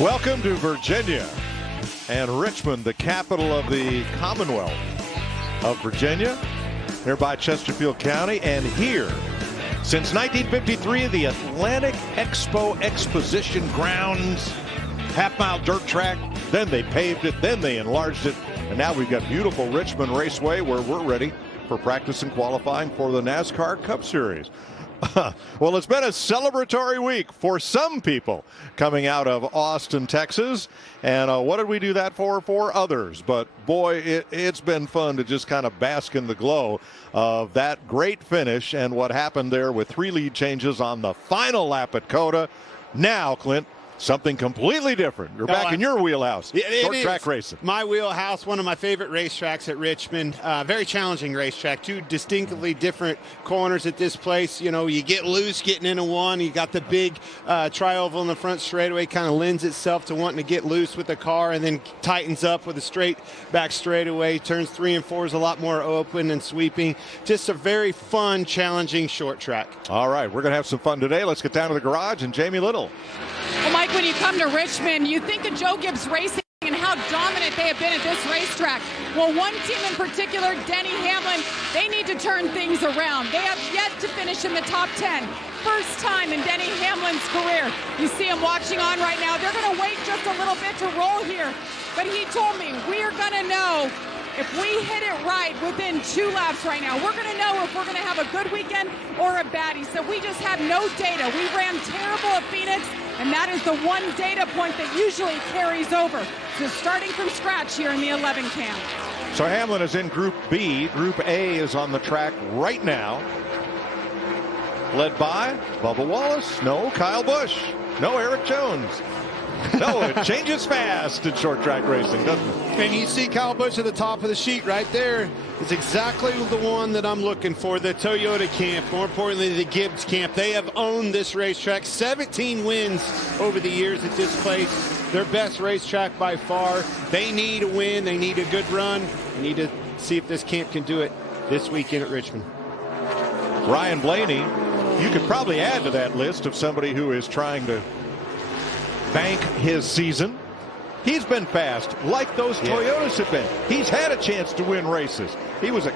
Welcome to Virginia and Richmond, the capital of the Commonwealth of Virginia, nearby Chesterfield County. And here, since 1953, the Atlantic Expo Exposition Grounds, half-mile dirt track. Then they paved it, then they enlarged it, and now we've got beautiful Richmond Raceway where we're ready for practice and qualifying for the NASCAR Cup Series. Well, it's been a celebratory week for some people coming out of Austin, Texas. And what did we do that for? For others. But boy, it's been fun to just kind of bask in the glow of that great finish and what happened there with 3 lead changes on the final lap at COTA. Now, Clint, something completely different. You're back in your wheelhouse. Short track racing. My wheelhouse, one of my favorite racetracks at Richmond. Very challenging racetrack. 2 distinctly different corners at this place. You know, you get loose getting into one. You got the big tri-oval in the front straightaway. Kind of lends itself to wanting to get loose with the car, and then tightens up with a straight back straightaway. Turns 3 and 4 is a lot more open and sweeping. Just a very fun, challenging short track. All right, we're going to have some fun today. Let's get down to the garage and Jamie Little. Well, Mike, when you come to Richmond, you think of Joe Gibbs Racing and how dominant they have been at this racetrack. Well, one team in particular, Denny Hamlin, they need to turn things around. They have yet to finish in the top 10. First time in Denny Hamlin's career. You see him watching on right now. They're going to wait just a little bit to roll here. But he told me, we are going to know if we hit it right within 2 laps right now. We're going to know if we're going to have a good weekend or a bad. He said, we just have no data. We ran terrible at Phoenix, and that is the one data point that usually carries over. So starting from scratch here in the 11 cam. So Hamlin is in Group B. Group A is on the track right now. Led by Bubba Wallace. No, Kyle Busch. No, Eric Jones. No, it changes fast in short track racing, doesn't it? And you see Kyle Busch at the top of the sheet right there. It's exactly the one that I'm looking for, the Toyota camp. More importantly, the Gibbs camp. They have owned this racetrack. 17 wins over the years at this place. Their best racetrack by far. They need a win. They need a good run. They need to see if this camp can do it this weekend at Richmond. Ryan Blaney, you could probably add to that list of somebody who is trying to bank his season. He's been fast, like those Toyotas have been. He's had a chance to win races. He was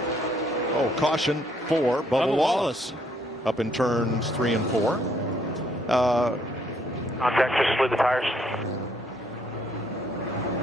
caution for Bubba Wallace up in turns 3 and 4. Contact, just slid the tires.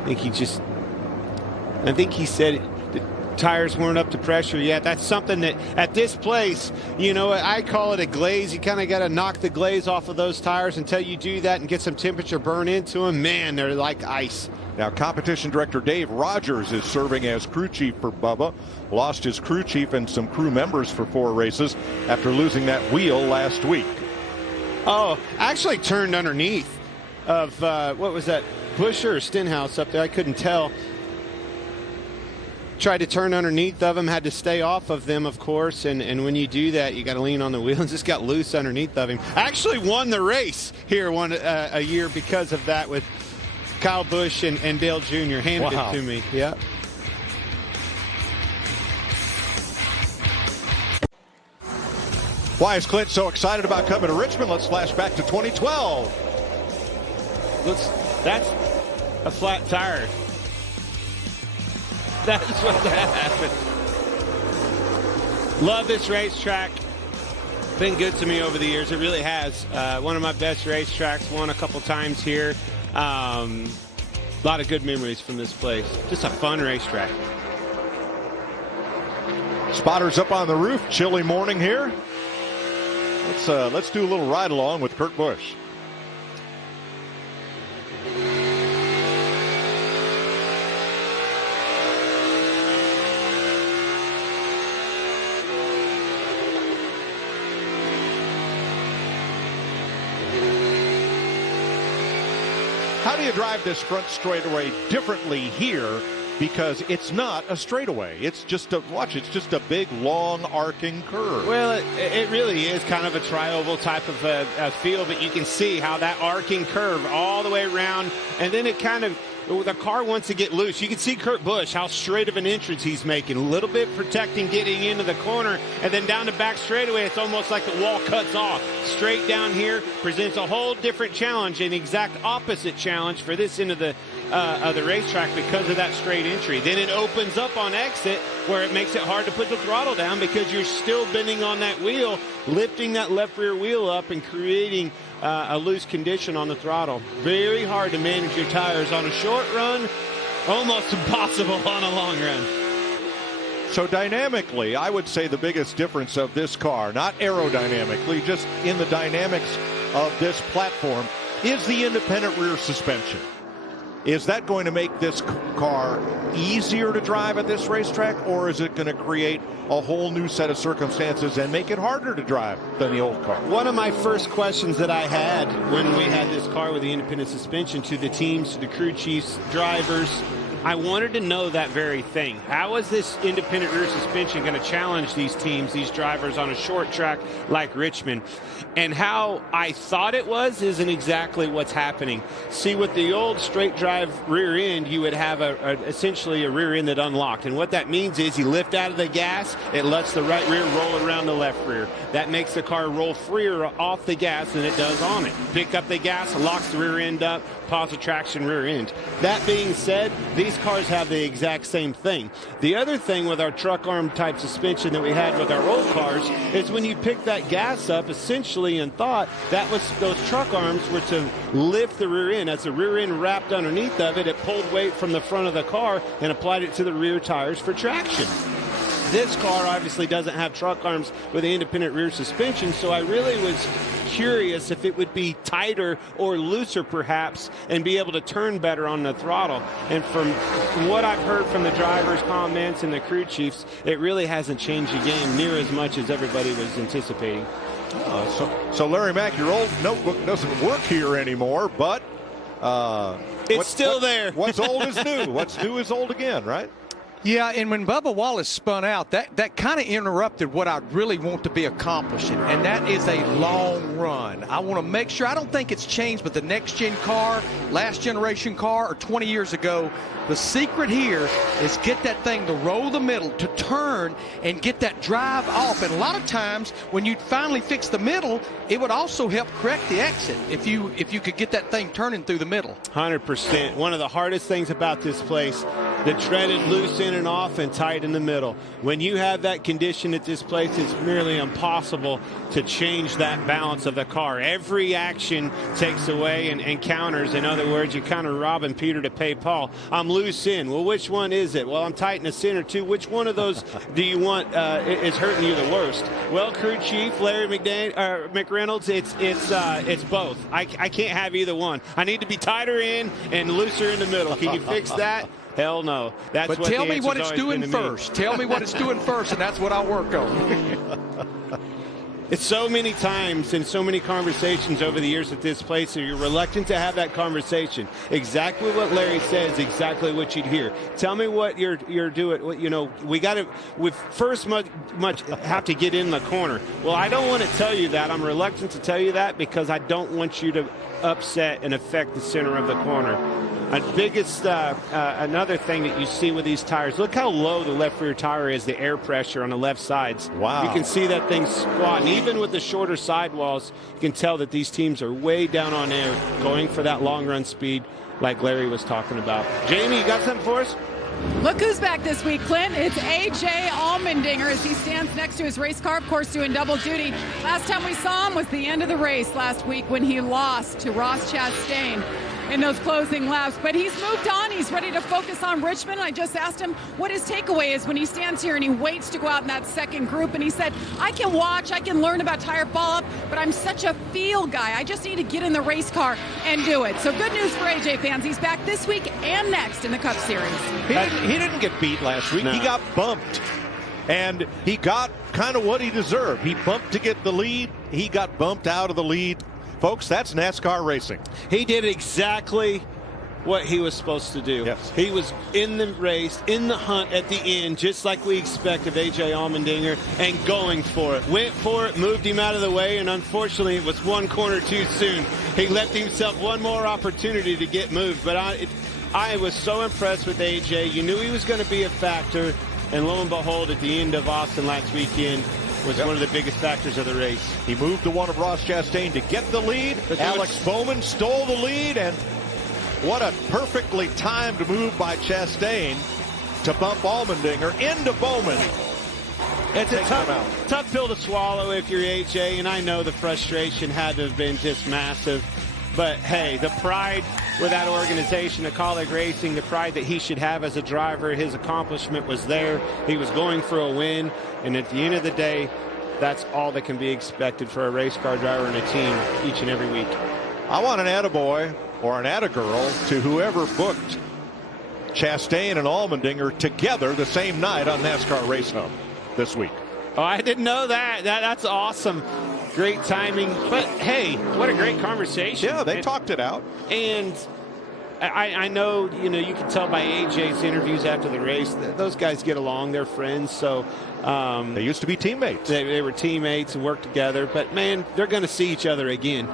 I think he said the tires weren't up to pressure yet. That's something that at this place, you know, I call it a glaze. You kind of got to knock the glaze off of those tires until you do that and get some temperature burn into them. Man, they're like ice. Now, competition director Dave Rogers is serving as crew chief for Bubba. Lost his crew chief and some crew members for 4 races after losing that wheel last week. Oh, actually turned underneath of, what was that, Buescher or Stenhouse up there? I couldn't tell. Tried to turn underneath of him, had to stay off of them, of course, and when you do that, you got to lean on the wheel, and just got loose underneath of him. Actually won the race here a year because of that with Kyle Busch and Dale Jr. handed it to me. Yeah. Why is Clint so excited about coming to Richmond? Let's flash back to 2012. That's a flat tire. That's what happened. Love this racetrack. Been good to me over the years. It really has. One of my best racetracks. Won a couple times here. A lot of good memories from this place. Just a fun racetrack. Spotters up on the roof. Chilly morning here. Let's do a little ride along with Kurt Busch. How do you drive this front straightaway differently here because it's not a straightaway. It's just it's just a big, long, arcing curve. Well, it really is kind of a tri-oval type of a feel, but you can see how that arcing curve all the way around, and then it kind of, the car wants to get loose. You can see Kurt Busch, how straight of an entrance he's making. A little bit protecting getting into the corner, and then down the back straightaway, it's almost like the wall cuts off. Straight down here presents a whole different challenge, an exact opposite challenge for this end of the racetrack because of that straight entry. Then it opens up on exit where it makes it hard to put the throttle down because you're still bending on that wheel, lifting that left rear wheel up and creating a loose condition on the throttle. Very hard to manage your tires on a short run, almost impossible on a long run. So dynamically, I would say the biggest difference of this car, not aerodynamically, just in the dynamics of this platform, is the independent rear suspension. Is that going to make this car easier to drive at this racetrack, or is it going to create a whole new set of circumstances and make it harder to drive than the old car? One of my first questions that I had when we had this car with the independent suspension to the teams, to the crew chiefs, drivers, I wanted to know that very thing. How is this independent rear suspension going to challenge these teams, these drivers on a short track like Richmond? And how I thought it was isn't exactly what's happening. See, with the old straight drive rear end, you would have essentially a rear end that unlocked. And what that means is you lift out of the gas, it lets the right rear roll around the left rear. That makes the car roll freer off the gas than it does on it. Pick up the gas, locks the rear end up, positive traction rear end. That being said, these cars have the exact same thing. The other thing with our truck arm type suspension that we had with our old cars is when you pick that gas up, essentially in thought, that was those truck arms were to lift the rear end. As the rear end wrapped underneath of it, it pulled weight from the front of the car and applied it to the rear tires for traction. This car obviously doesn't have truck arms with the independent rear suspension, so I really was curious if it would be tighter or looser perhaps and be able to turn better on the throttle. And from what I've heard from the drivers' comments and the crew chiefs, it really hasn't changed the game near as much as everybody was anticipating. So Larry Mack, your old notebook doesn't work here anymore, but it's still there. What's old is new. What's new is old again, right? Yeah, and when Bubba Wallace spun out, that kind of interrupted what I really want to be accomplishing, and that is a long run. I want to make sure, I don't think it's changed with the next-gen car, last-generation car, or 20 years ago. The secret here is get that thing to roll the middle, to turn, and get that drive off. And a lot of times, when you finally fix the middle, it would also help correct the exit if you could get that thing turning through the middle. 100%. One of the hardest things about this place, the treaded loose in and off and tight in the middle. When you have that condition at this place, it's merely impossible to change that balance of the car. Every action takes away and counters. In other words, you're kind of robbing Peter to pay Paul. I'm loose in. Well, which one is it? Well, I'm tight in the center too. Which one of those do you want is hurting you the worst? Well, crew chief Larry McReynolds, it's both. I can't have either one. I need to be tighter in and looser in the middle. Can you fix that? Hell no. That's but tell me what it's doing first. Tell me what it's doing first, and that's what I'll work on. It's so many times and so many conversations over the years at this place, so you're reluctant to have that conversation. Exactly what Larry says, exactly what you'd hear. Tell me what you're doing. You know, we first much have to get in the corner. Well, I don't want to tell you that. I'm reluctant to tell you that because I don't want you to upset and affect the center of the corner. Another thing that you see with these tires, look how low the left rear tire is, the air pressure on the left sides. Wow. You can see that thing squatting. Even with the shorter sidewalls, you can tell that these teams are way down on air, going for that long run speed like Larry was talking about. Jamie, you got something for us? Look who's back this week, Clint. It's A.J. Allmendinger as he stands next to his race car, of course, doing double duty. Last time we saw him was the end of the race last week when he lost to Ross Chastain in those closing laps. But he's moved on. He's ready to focus on Richmond. I just asked him what his takeaway is when he stands here and he waits to go out in that second group. And he said, I can watch, I can learn about tire fallout, but I'm such a feel guy. I just need to get in the race car and do it. So good news for AJ fans. He's back this week and next in the Cup Series. He didn't get beat last week. No. He got bumped. And he got kind of what he deserved. He bumped to get the lead. He got bumped out of the lead. Folks, that's NASCAR racing. He did exactly what he was supposed to do. Yes. He was in the race, in the hunt at the end, just like we expect of A.J. Allmendinger, and going for it. Went for it, moved him out of the way, and unfortunately it was one corner too soon. He left himself one more opportunity to get moved, but I was so impressed with A.J. You knew he was going to be a factor, and lo and behold, at the end of Austin last weekend, was one of the biggest factors of the race. He moved to one of Ross Chastain to get the lead. Alex Bowman stole the lead, and what a perfectly timed move by Chastain to bump Allmendinger into Bowman. It's a tough pill to swallow if you're AJ, and I know the frustration had to have been just massive. But, hey, the pride with that organization of Kaulig Racing, the pride that he should have as a driver, his accomplishment was there. He was going for a win, and at the end of the day, that's all that can be expected for a race car driver and a team each and every week. I want an attaboy or an attagirl to whoever booked Chastain and Allmendinger together the same night on NASCAR Race Hub this week. Oh, I didn't know that. That's awesome. Great timing. But, hey, what a great conversation. Yeah, they talked it out. And I know, you can tell by AJ's interviews after the race that those guys get along. They're friends. So they used to be teammates. They were teammates and worked together. But, man, they're going to see each other again.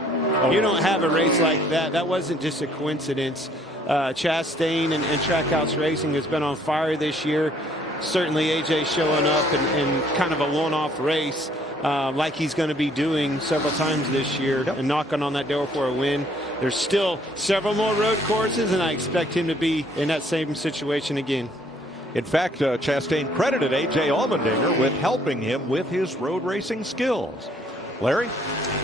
You don't have a race like that. That wasn't just a coincidence. Chastain and Trackhouse Racing has been on fire this year. Certainly AJ showing up in kind of a one-off race like he's going to be doing several times this year, and knocking on that door for a win. There's still several more road courses, and I expect him to be in that same situation again. In fact, Chastain credited A.J. Allmendinger with helping him with his road racing skills. Larry?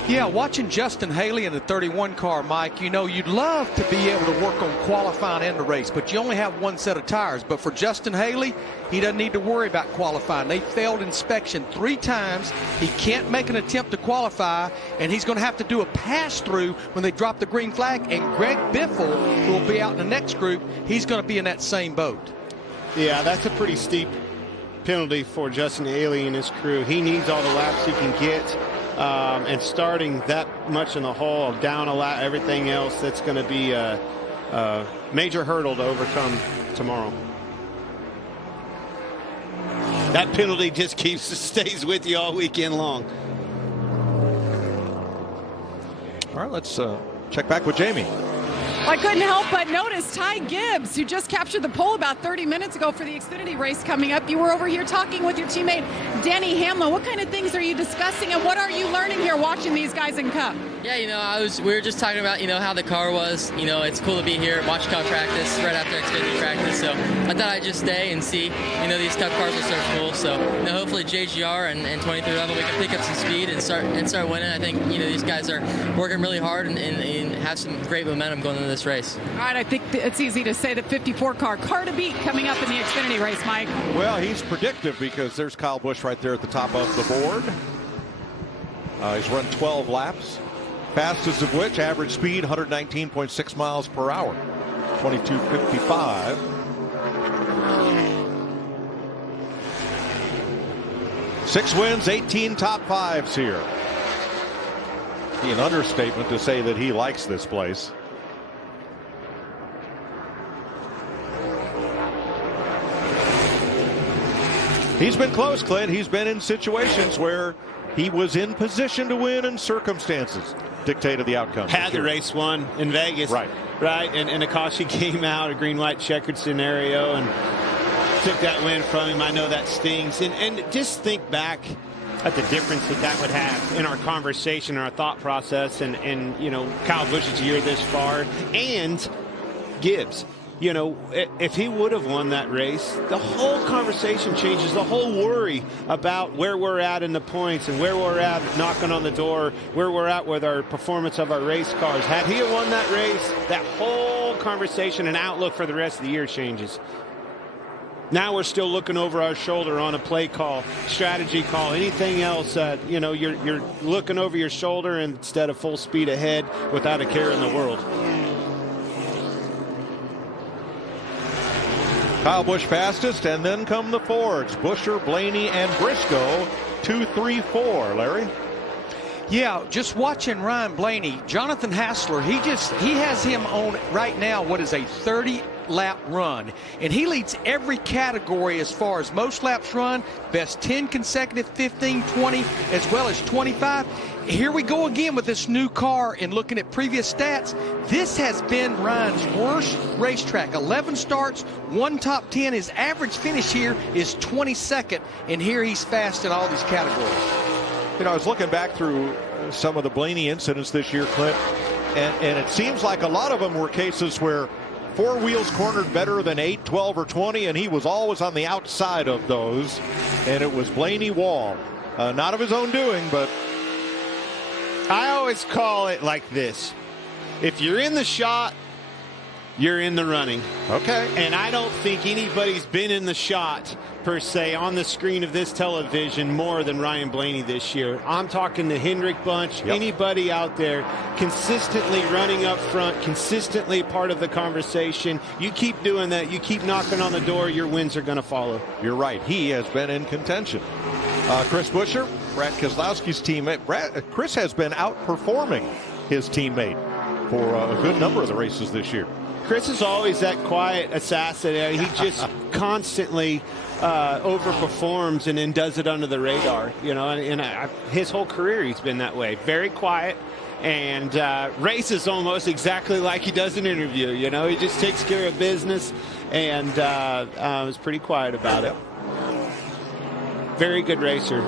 Yeah, watching Justin Haley in the 31 car, Mike, you'd love to be able to work on qualifying in the race, but you only have one set of tires. But for Justin Haley, he doesn't need to worry about qualifying. They failed inspection 3 times. He can't make an attempt to qualify, and he's going to have to do a pass-through when they drop the green flag. And Greg Biffle, who will be out in the next group, he's going to be in that same boat. Yeah, that's a pretty steep penalty for Justin Haley and his crew. He needs all the laps he can get. And starting that much in the hole, down a lap, everything else, that's going to be a major hurdle to overcome tomorrow. That penalty just stays with you all weekend long. All right, let's check back with Jamie. I couldn't help but notice Ty Gibbs, who just captured the pole about 30 minutes ago for the Xfinity race coming up. You were over here talking with your teammate, Denny Hamlin. What kind of things are you discussing, and what are you learning here watching these guys in Cup? Yeah, we were just talking about, how the car was. It's cool to be here, watch Cup practice right after Xfinity practice. So I thought I'd just stay and see, these Cup cars are so cool. So, hopefully JGR and 23 level, we can pick up some speed and start winning. I think, these guys are working really hard and have some great momentum going into this race. All right, I think it's easy to say that 54 car to beat coming up in the Xfinity race, Mike. Well, he's predictive because there's Kyle Busch right there at the top of the board. He's run 12 laps, fastest of which average speed 119.6 miles per hour, 22:55. Six wins, 18 top fives here. Be an understatement to say that he likes this place. He's been close, Clint. He's been in situations where he was in position to win and circumstances dictated the outcome. Had the race won in Vegas. Right. And a caution came out, a green white checkered scenario, and took that win from him. I know that stings. And just think back at the difference that would have in our conversation, our thought process, and Kyle Busch's year this far, and Gibbs. If he would have won that race, the whole conversation changes. The whole worry about where we're at in the points and where we're at knocking on the door, where we're at with our performance of our race cars. Had he won that race, that whole conversation and outlook for the rest of the year changes. Now we're still looking over our shoulder on a play call, strategy call, anything else. You're looking over your shoulder instead of full speed ahead without a care in the world. Kyle Busch fastest, and then come the Fords. Buescher, Blaney, and Briscoe, 2, 3, 4. Larry? Yeah, just watching Ryan Blaney, Jonathan Hassler, he has him on right now what is a 30-lap run, and he leads every category as far as most laps run, best 10 consecutive, 15, 20, as well as 25. Here we go again with this new car and looking at previous stats. This has been Ryan's worst racetrack. 11 starts, 1 top 10. His average finish here is 22nd, and here he's fast in all these categories. You know, I was looking back through some of the Blaney incidents this year, Clint, and it seems like a lot of them were cases where 4 wheels cornered better than 8, 12, or 20, and he was always on the outside of those, and it was Blaney Wall. Not of his own doing, but I always call it like this. If you're in the shot, you're in the running. okay. And I don't think anybody's been in the shot, per se, on the screen of this television more than Ryan Blaney this year. I'm talking the Hendrick bunch, anybody out there consistently running up front, consistently part of the conversation. You keep doing that, you keep knocking on the door, your wins are going to follow. You're right. He has been in contention. Chris Buescher, Brad Keselowski's teammate. Chris has been outperforming his teammate for a good number of the races this year. Chris is always that quiet assassin. He just constantly overperforms and then does it under the radar. You know, and his whole career he's been that way. Very quiet and races almost exactly like he does an interview. You know, he just takes care of business and was pretty quiet about it. Very good racer.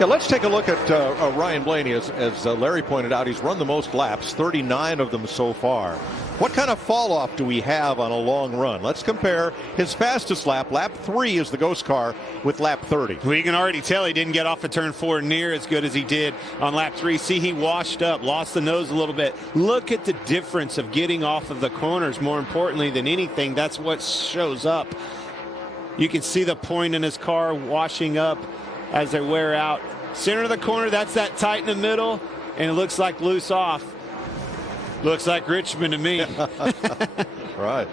Yeah, let's take a look at Ryan Blaney. As Larry pointed out, he's run the most laps, 39 of them so far. What kind of fall off do we have on a long run? Let's compare his fastest lap. Lap 3 is the ghost car with lap 30. Well, you can already tell he didn't get off of turn 4 near as good as he did on lap 3. See, he washed up, lost the nose a little bit. Look at the difference of getting off of the corners. More importantly than anything, that's what shows up. You can see the point in his car washing up as they wear out. Center of the corner, that's that tight in the middle, and it looks like loose off. Looks like Richmond to me. Right.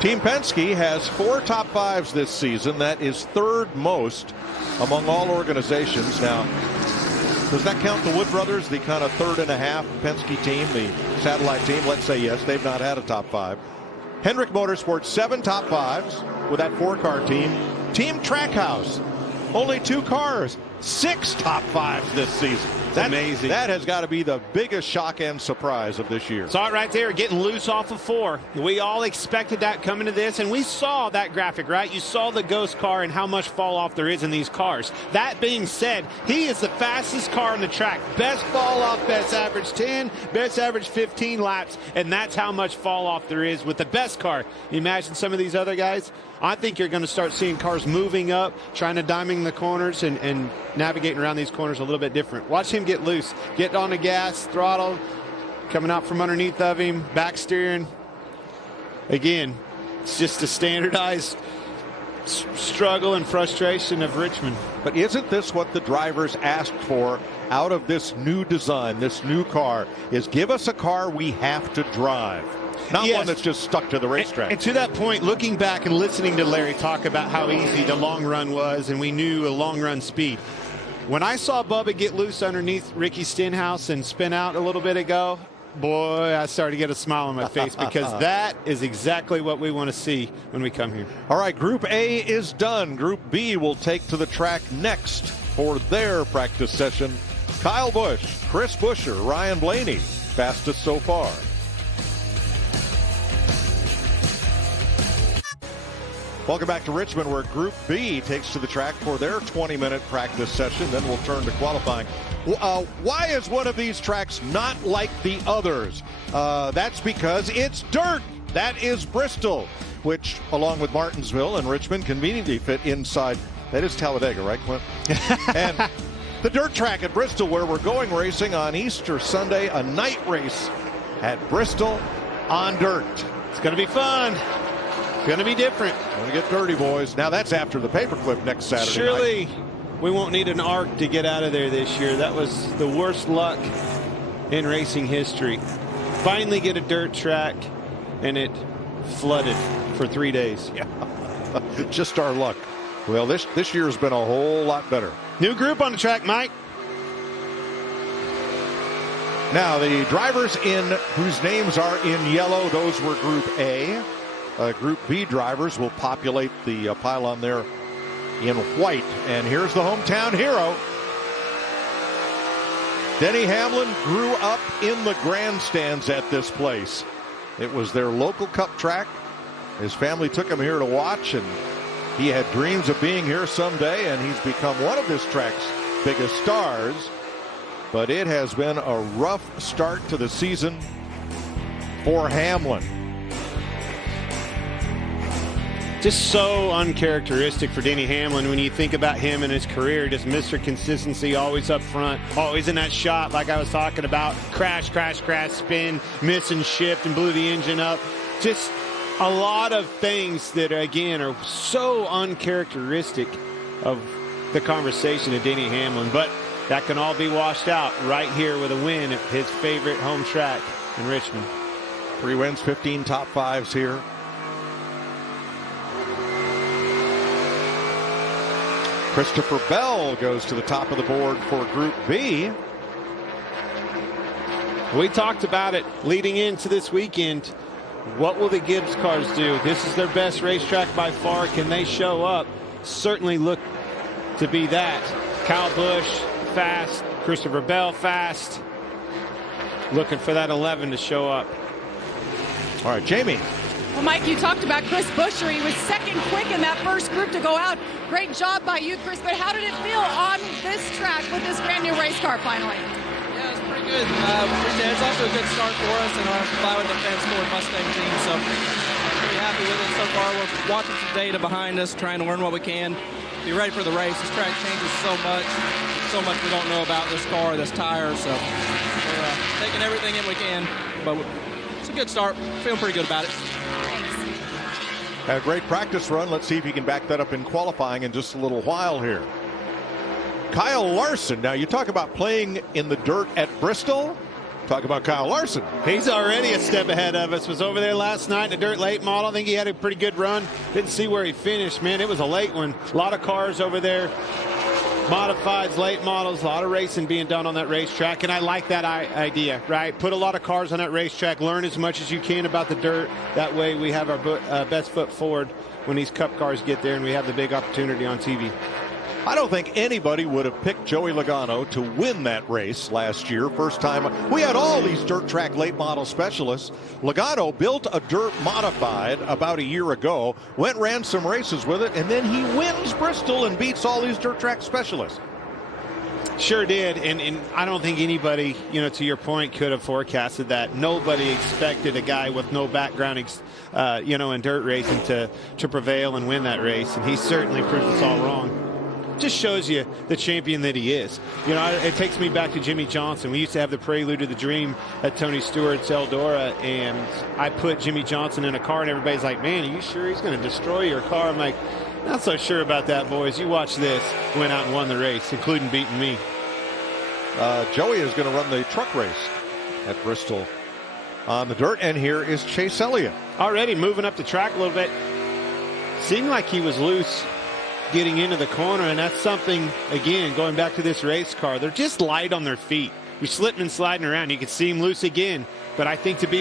Team Penske has 4 top 5s this season. That is 3rd most among all organizations. Now, does that count the Wood brothers, the kind of 3rd and a half Penske team, the satellite team? Let's say yes. They've not had a top 5. Hendrick Motorsports, 7 top 5s with that 4-car team. Team Trackhouse, only 2 cars, 6 top 5s this season. That's amazing. That has got to be the biggest shock and surprise of this year. Saw it right there, getting loose off of 4. We all expected that coming to this, and we saw that graphic, right? You saw the ghost car and how much fall off there is in these cars. That being said, he is the fastest car on the track. Best fall off, best average 10, best average 15 laps, and that's how much fall off there is with the best car. You imagine some of these other guys? I think you're going to start seeing cars moving up, trying to diming the corners and navigating around these corners a little bit different. Watch him get loose, get on the gas, throttle, coming out from underneath of him, back steering. Again, it's just a standardized struggle and frustration of Richmond. But isn't this what the drivers asked for out of this new design, this new car, is give us a car we have to drive? Not one that's just stuck to the racetrack. And to that point, looking back and listening to Larry talk about how easy the long run was, and we knew a long run speed. When I saw Bubba get loose underneath Ricky Stenhouse and spin out a little bit ago, boy, I started to get a smile on my face because that is exactly what we want to see when we come here. All right, Group A is done. Group B will take to the track next for their practice session. Kyle Busch, Chris Buescher, Ryan Blaney, fastest so far. Welcome back to Richmond, where Group B takes to the track for their 20-minute practice session. Then we'll turn to qualifying. Why is one of these tracks not like the others? That's because it's dirt. That is Bristol, which, along with Martinsville and Richmond, conveniently fit inside. That is Talladega, right, Clint? And the dirt track at Bristol, where we're going racing on Easter Sunday, a night race at Bristol on dirt. It's going to be fun. Going to be different. Going to get dirty, boys. Now that's after the paperclip next Saturday Surely night. We won't need an arc to get out of there this year. That was the worst luck in racing history. Finally get a dirt track, and it flooded for 3 days. Yeah. Just our luck. Well, this year has been a whole lot better. New group on the track, Mike. Now, the drivers whose names are in yellow, those were Group A. Group B drivers will populate the pylon there in white. And here's the hometown hero. Denny Hamlin grew up in the grandstands at this place. It was their local cup track. His family took him here to watch, and he had dreams of being here someday, and he's become one of this track's biggest stars. But it has been a rough start to the season for Hamlin. Just so uncharacteristic for Denny Hamlin when you think about him and his career. Just Mr. Consistency, always up front, always in that shot like I was talking about. Crash, crash, crash, spin, miss and shift and blew the engine up. Just a lot of things that, again, are so uncharacteristic of the conversation of Denny Hamlin. But that can all be washed out right here with a win at his favorite home track in Richmond. 3 wins, 15 top fives here. Christopher Bell goes to the top of the board for Group B. We talked about it leading into this weekend. What will the Gibbs cars do? This is their best racetrack by far. Can they show up? Certainly look to be that. Kyle Busch fast, Christopher Bell fast. Looking for that 11 to show up. All right, Jamie. Well, Mike, you talked about Chris Buescher. He was second quick in that first group to go out. Great job by you, Chris. But how did it feel on this track with this brand new race car finally? Yeah, it's pretty good. It's also a good start for us and our Fly with the Fence Ford Mustang team. So pretty happy with it so far. We're watching some data behind us, trying to learn what we can. Be ready for the race. This track changes so much we don't know about this car, this tire. So we're taking everything in we can. But it's a good start. Feeling pretty good about it. A great practice run. Let's see if he can back that up in qualifying in just a little while here. Kyle Larson. Now, you talk about playing in the dirt at Bristol. Talk about Kyle Larson. He's already a step ahead of us. Was over there last night in a dirt late model. I think he had a pretty good run. Didn't see where he finished, man. It was a late one. A lot of cars over there. Modifieds, late models, a lot of racing being done on that racetrack, and I like that idea, right? Put a lot of cars on that racetrack, learn as much as you can about the dirt. That way we have our best foot forward when these cup cars get there and we have the big opportunity on TV. I don't think anybody would have picked Joey Logano to win that race last year. First time. We had all these dirt track late model specialists. Logano built a dirt modified about a year ago, ran some races with it, and then he wins Bristol and beats all these dirt track specialists. Sure did, and I don't think anybody, to your point, could have forecasted that. Nobody expected a guy with no background, in dirt racing to prevail and win that race, and he certainly proved us all wrong. Just shows you the champion that he is. It takes me back to Jimmy Johnson. We used to have the Prelude to the Dream at Tony Stewart's Eldora, and I put Jimmy Johnson in a car, and everybody's like, man, are you sure he's going to destroy your car? I'm like, not so sure about that, boys. You watch this. Went out and won the race, including beating me. Joey is going to run the truck race at Bristol on the dirt, and here is Chase Elliott. Already moving up the track a little bit. Seemed like he was loose getting into the corner, and that's something, again, going back to this race car, they're just light on their feet. You're slipping and sliding around. You can see him loose again, but I think to be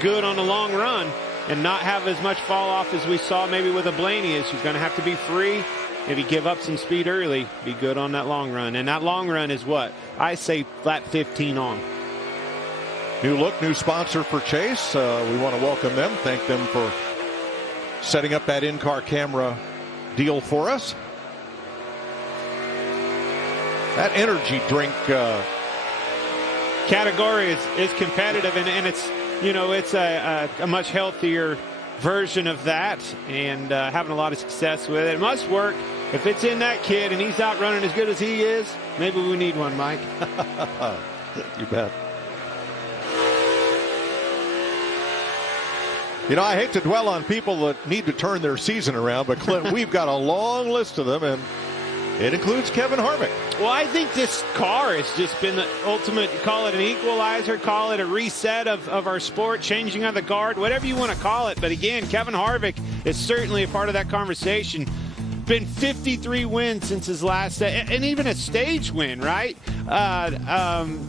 good on the long run and not have as much fall off as we saw maybe with a Blaney is, he's going to have to be free, maybe give up some speed early, be good on that long run. And that long run is what? I say flat 15 on. New look, new sponsor for Chase. We want to welcome them, thank them for setting up that in-car camera deal for us. That energy drink category is competitive, and it's it's a much healthier version of that, and having a lot of success with it. It must work. If it's in that kid and he's out running as good as he is, maybe we need one, Mike. You bet. I hate to dwell on people that need to turn their season around, but Clint, we've got a long list of them, and It includes Kevin Harvick. Well, I think this car has just been the ultimate, call it an equalizer, call it a reset of our sport, changing of the guard, whatever you want to call it. But again, Kevin Harvick is certainly a part of that conversation. Been 53 wins since his last, and even a stage win, right?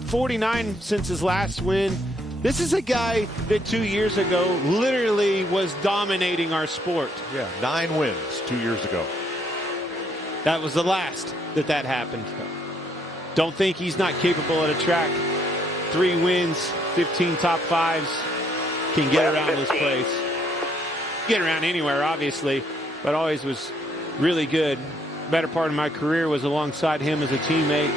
49 since his last win. This is a guy that 2 years ago literally was dominating our sport. Yeah, 9 wins 2 years ago. That was the last that happened. Don't think he's not capable at a track. 3 wins, 15 top 5s, can get around this place. Get around anywhere, obviously, but always was really good. Better part of my career was alongside him as a teammate.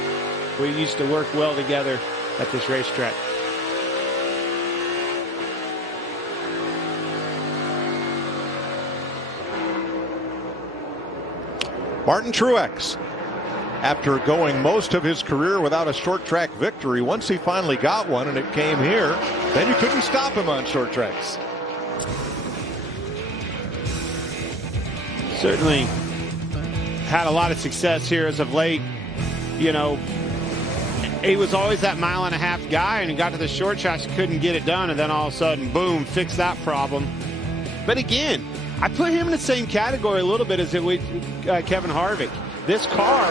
We used to work well together at this racetrack. Martin Truex, after going most of his career without a short track victory, once he finally got one and it came here, then you couldn't stop him on short tracks. Certainly had a lot of success here as of late. You know, he was always that mile-and-a-half guy, and he got to the short tracks, couldn't get it done, and then all of a sudden, boom, fixed that problem. But again, I put him in the same category a little bit as it would Kevin Harvick. This car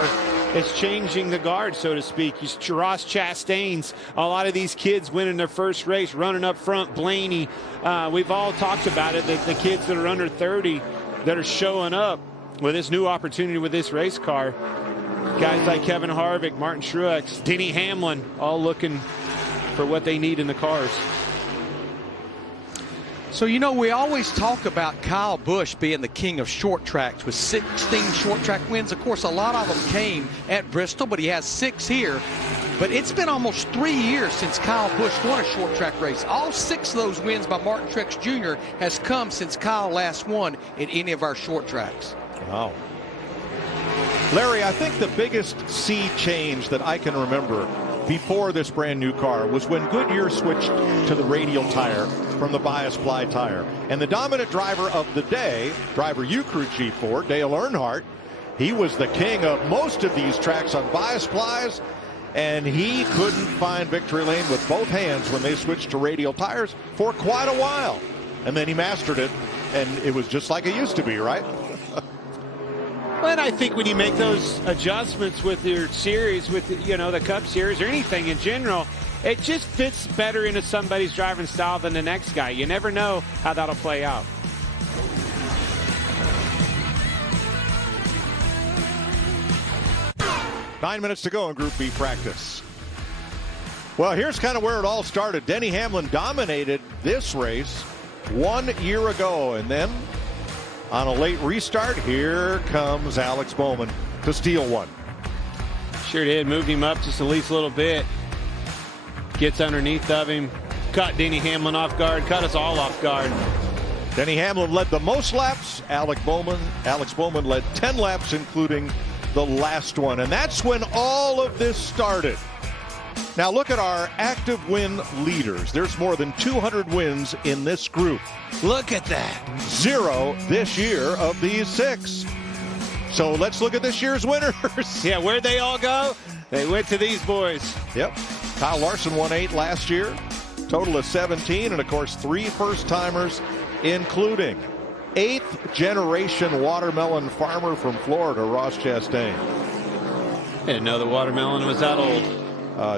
is changing the guard, so to speak. Ross Chastain's, a lot of these kids winning their first race, running up front, Blaney. We've all talked about it, the kids that are under 30 that are showing up with this new opportunity with this race car. Guys like Kevin Harvick, Martin Truex, Denny Hamlin, all looking for what they need in the cars. So, you know, we always talk about Kyle Busch being the king of short tracks with 16 short track wins. Of course, a lot of them came at Bristol, but he has 6 here. But it's been almost 3 years since Kyle Busch won a short track race. All 6 of those wins by Martin Truex Jr. has come since Kyle last won in any of our short tracks. Wow. Larry, I think the biggest sea change that I can remember before this brand new car was when Goodyear switched to the radial tire from the bias ply tire. And the dominant driver of the day, driver you crew chief for, Dale Earnhardt, he was the king of most of these tracks on bias plies, and he couldn't find victory lane with both hands when they switched to radial tires for quite a while. And then he mastered it, and it was just like it used to be, right? But I think when you make those adjustments with your series, with the Cup Series or anything in general, it just fits better into somebody's driving style than the next guy. You never know how that'll play out. Nine minutes to go in Group B practice. Well, here's kind of where it all started. Denny Hamlin dominated this race 1 year ago, and then on a late restart, here comes Alex Bowman to steal one. Sure did. Moved him up just at least a little bit. Gets underneath of him. Caught Denny Hamlin off guard. Caught us all off guard. Denny Hamlin led the most laps. Alex Bowman led 10 laps, including the last one. And that's when all of this started. Now look at our active win leaders. There's more than 200 wins in this group. Look at that. 0 this year of these 6. So let's look at this year's winners. Yeah, where'd they all go? They went to these boys. Yep. Kyle Larson won 8 last year. Total of 17. And of course, 3 first-timers, including 8th generation watermelon farmer from Florida, Ross Chastain. Didn't know the watermelon was that old.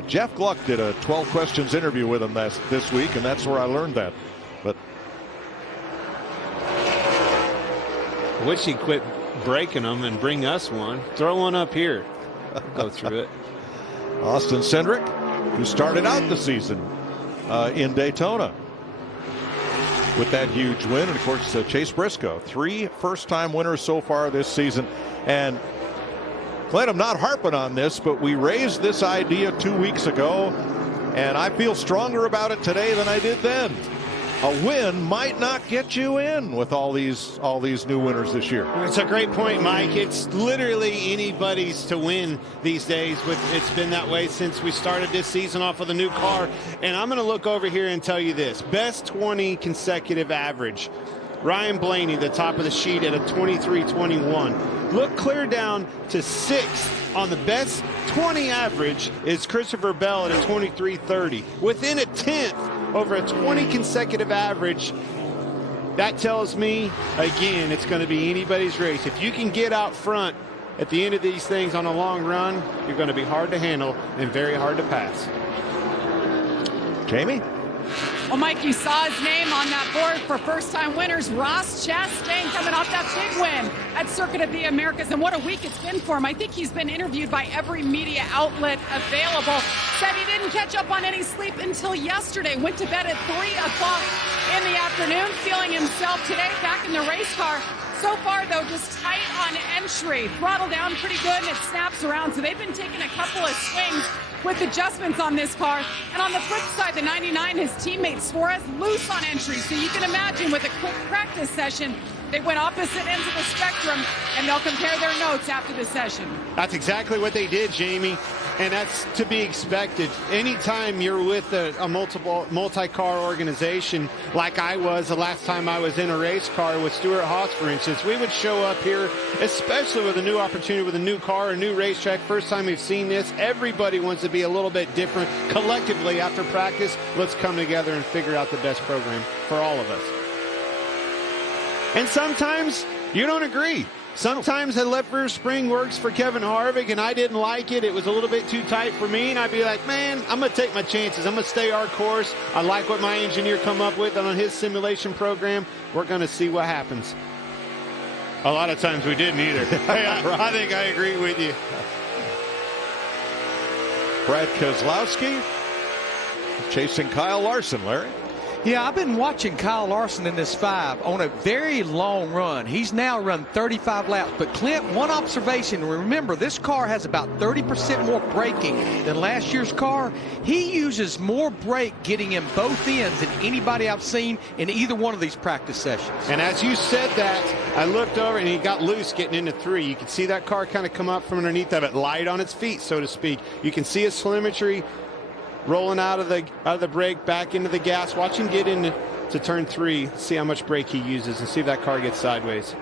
Jeff Gluck did a 12 questions interview with him this week, and that's where I learned that. But I wish he'd quit breaking them and bring us one. Throw one up here. Go through it. Austin Cindric, who started out the season in Daytona with that huge win, and of course Chase Briscoe, 3 first-time winners so far this season. And Clint, I'm not harping on this, but we raised this idea 2 weeks ago, and I feel stronger about it today than I did then. A win might not get you in with all these new winners this year. It's a great point, Mike. It's literally anybody's to win these days. It's been that way since we started this season off with a new car. And I'm going to look over here and tell you this. Best 20 consecutive average. Ryan Blaney, the top of the sheet, at a 23.21. Look clear down to 6th on the best 20 average is Christopher Bell at a 23.30. Within a 10th over a 20 consecutive average. That tells me, again, it's going to be anybody's race. If you can get out front at the end of these things on a long run, you're going to be hard to handle and very hard to pass. Jamie? Well, Mike, you saw his name on that board for first-time winners. Ross Chastain coming off that big win at Circuit of the Americas. And what a week it's been for him. I think he's been interviewed by every media outlet available. Said he didn't catch up on any sleep until yesterday. Went to bed at 3 o'clock in the afternoon, feeling himself today back in the race car. So far, though, just tight on entry. Throttle down pretty good, and it snaps around. So they've been taking a couple of swings with adjustments on this car. And on the flip side, the 99, his teammate Suarez loose on entry. So you can imagine with a quick practice session, they went opposite ends of the spectrum, and they'll compare their notes after the session. That's exactly what they did, Jamie. And that's to be expected. Anytime you're with a multi-car organization, like I was the last time I was in a race car with Stuart Haas, for instance, we would show up here, especially with a new opportunity, with a new car, a new racetrack. First time we've seen this, everybody wants to be a little bit different. Collectively, after practice, let's come together and figure out the best program for all of us. And sometimes you don't agree. Sometimes a left rear spring works for Kevin Harvick, and I didn't like it. It was a little bit too tight for me, and I'd be like, man, I'm going to take my chances. I'm going to stay our course. I like what my engineer come up with on his simulation program. We're going to see what happens. A lot of times we didn't either. Hey, I think I agree with you. Brad Keselowski chasing Kyle Larson, Larry. Yeah, I've been watching Kyle Larson in this 5 on a very long run. He's now run 35 laps. But, Clint, one observation. Remember, this car has about 30% more braking than last year's car. He uses more brake getting in both ends than anybody I've seen in either one of these practice sessions. And as you said that, I looked over, and he got loose getting into 3. You can see that car kind of come up from underneath of it, light on its feet, so to speak. You can see his telemetry rolling out of the brake back into the gas. Watch him get into turn 3, see how much brake he uses, and see if that car gets sideways.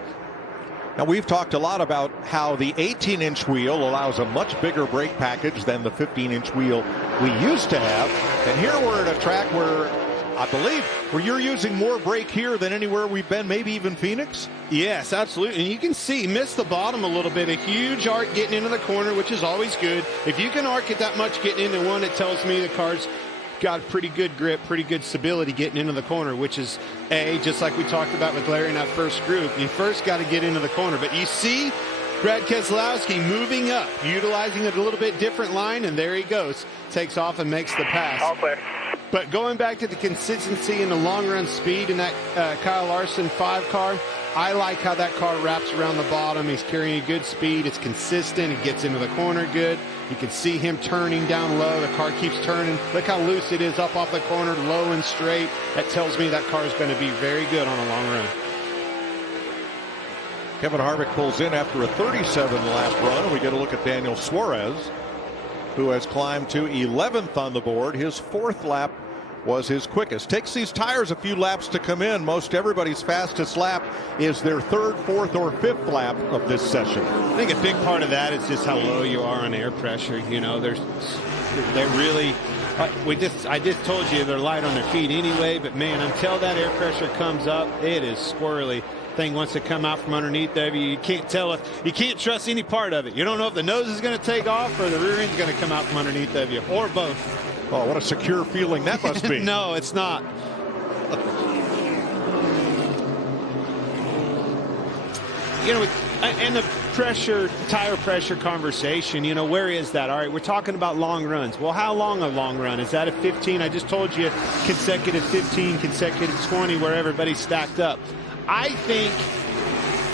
Now, we've talked a lot about how the 18-inch wheel allows a much bigger brake package than the 15-inch wheel we used to have. And here we're at a track where I believe where you're using more brake here than anywhere we've been, maybe even Phoenix. Yes, absolutely. And you can see he missed the bottom a little bit. A huge arc getting into the corner, which is always good. If you can arc it that much getting into one, it tells me the car's got pretty good grip, pretty good stability getting into the corner, which is just like we talked about with Larry in that first group. You first got to get into the corner. But you see Brad Keselowski moving up, utilizing a little bit different line, and there he goes. Takes off and makes the pass. All clear. But going back to the consistency and the long-run speed in that Kyle Larson 5 car, I like how that car wraps around the bottom. He's carrying a good speed. It's consistent. It gets into the corner good. You can see him turning down low. The car keeps turning. Look how loose it is up off the corner, low and straight. That tells me that car is going to be very good on a long run. Kevin Harvick pulls in after a 37-lap run. We get a look at Daniel Suarez, who has climbed to 11th on the board. His 4th lap was his quickest. Takes these tires a few laps to come in. Most everybody's fastest lap is their 3rd, 4th, or 5th lap of this session. I think a big part of that is just how low you are on air pressure. You know, they're really. I just told you they're light on their feet anyway. But man, until that air pressure comes up, it is squirrely. Thing wants to come out from underneath of you. You can't tell if you can't trust any part of it. You don't know if the nose is going to take off or the rear end is going to come out from underneath of you, or both. Oh, what a secure feeling that must be. No, it's not. You know, and the pressure, tire pressure conversation, you know, where is that? All right, we're talking about long runs. Well, how long a long run? Is that a 15? I just told you consecutive 15, consecutive 20, where everybody's stacked up. I think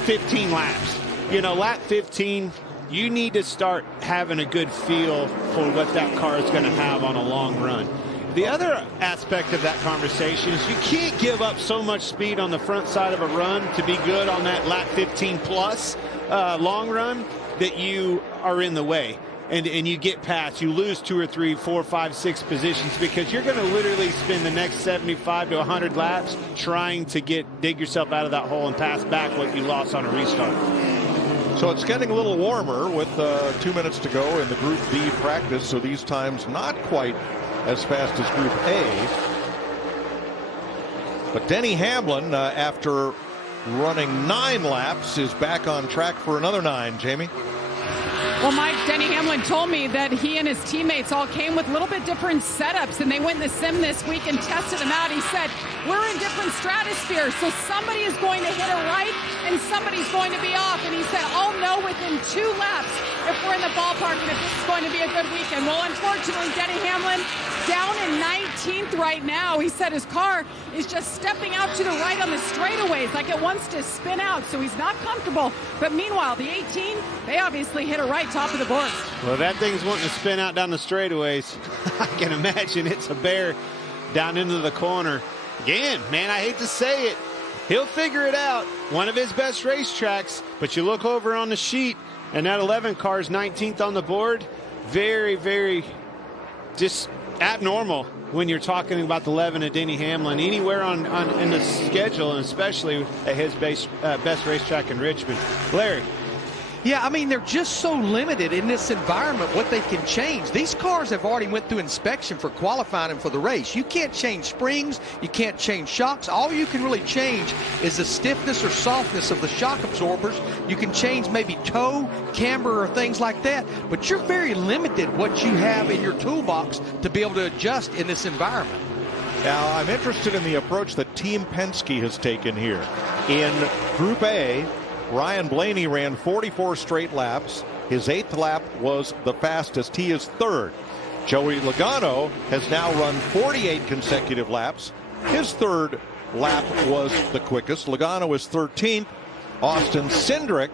15 laps. You know, lap 15, you need to start having a good feel for what that car is going to have on a long run. The other aspect of that conversation is you can't give up so much speed on the front side of a run to be good on that lap 15 plus long run that you are in the way. and you get past, you lose 2 or 3, 4, 5, 6 positions, because you're going to literally spend the next 75 to 100 laps trying to dig yourself out of that hole and pass back what you lost on a restart. So it's getting a little warmer with 2 minutes to go in the Group B practice, so these times not quite as fast as Group A. But Denny Hamlin, after running 9 laps, is back on track for another 9, Jamie. Well, Mike, Denny Hamlin told me that he and his teammates all came with a little bit different setups, and they went in the sim this week and tested them out. He said, we're in different stratospheres, so somebody is going to hit a right and somebody's going to be off. And he said, I'll know within 2 laps if we're in the ballpark and if this is going to be a good weekend. Well, unfortunately, Denny Hamlin down in 19th right now. He said his car is just stepping out to the right on the straightaways, like it wants to spin out, so he's not comfortable. But meanwhile, the 18, they obviously hit a right top of the board. Well, that thing's wanting to spin out down the straightaways. I can imagine it's a bear down into the corner. Again, man, I hate to say it. He'll figure it out. One of his best racetracks. But you look over on the sheet, and that 11 car is 19th on the board. Very, very just abnormal when you're talking about the 11 of Denny Hamlin. Anywhere in the schedule, and especially at his best racetrack in Richmond. Larry. Yeah, I mean, they're just so limited in this environment what they can change. These cars have already went through inspection for qualifying and for the race. You can't change springs. You can't change shocks. All you can really change is the stiffness or softness of the shock absorbers. You can change maybe toe, camber, or things like that. But you're very limited what you have in your toolbox to be able to adjust in this environment. Now, I'm interested in the approach that Team Penske has taken here. In Group A, Ryan Blaney ran 44 straight laps. His 8th lap was the fastest. He is 3rd. Joey Logano has now run 48 consecutive laps. His 3rd lap was the quickest. Logano is 13th. Austin Cindric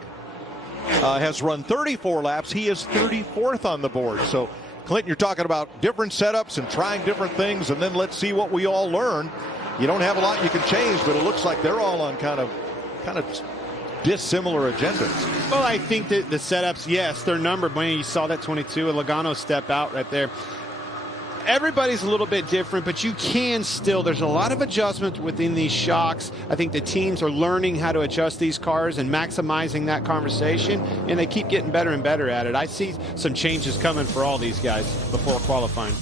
has run 34 laps. He is 34th on the board. So, Clinton, you're talking about different setups and trying different things, and then let's see what we all learn. You don't have a lot you can change, but it looks like they're all on kind of dissimilar agendas. Well, I think that the setups, yes, they're numbered. When you saw that 22 and Logano step out right there, everybody's a little bit different, but you can still, there's a lot of adjustment within these shocks. I think the teams are learning how to adjust these cars and maximizing that conversation, and they keep getting better and better at it. I see some changes coming for all these guys before qualifying.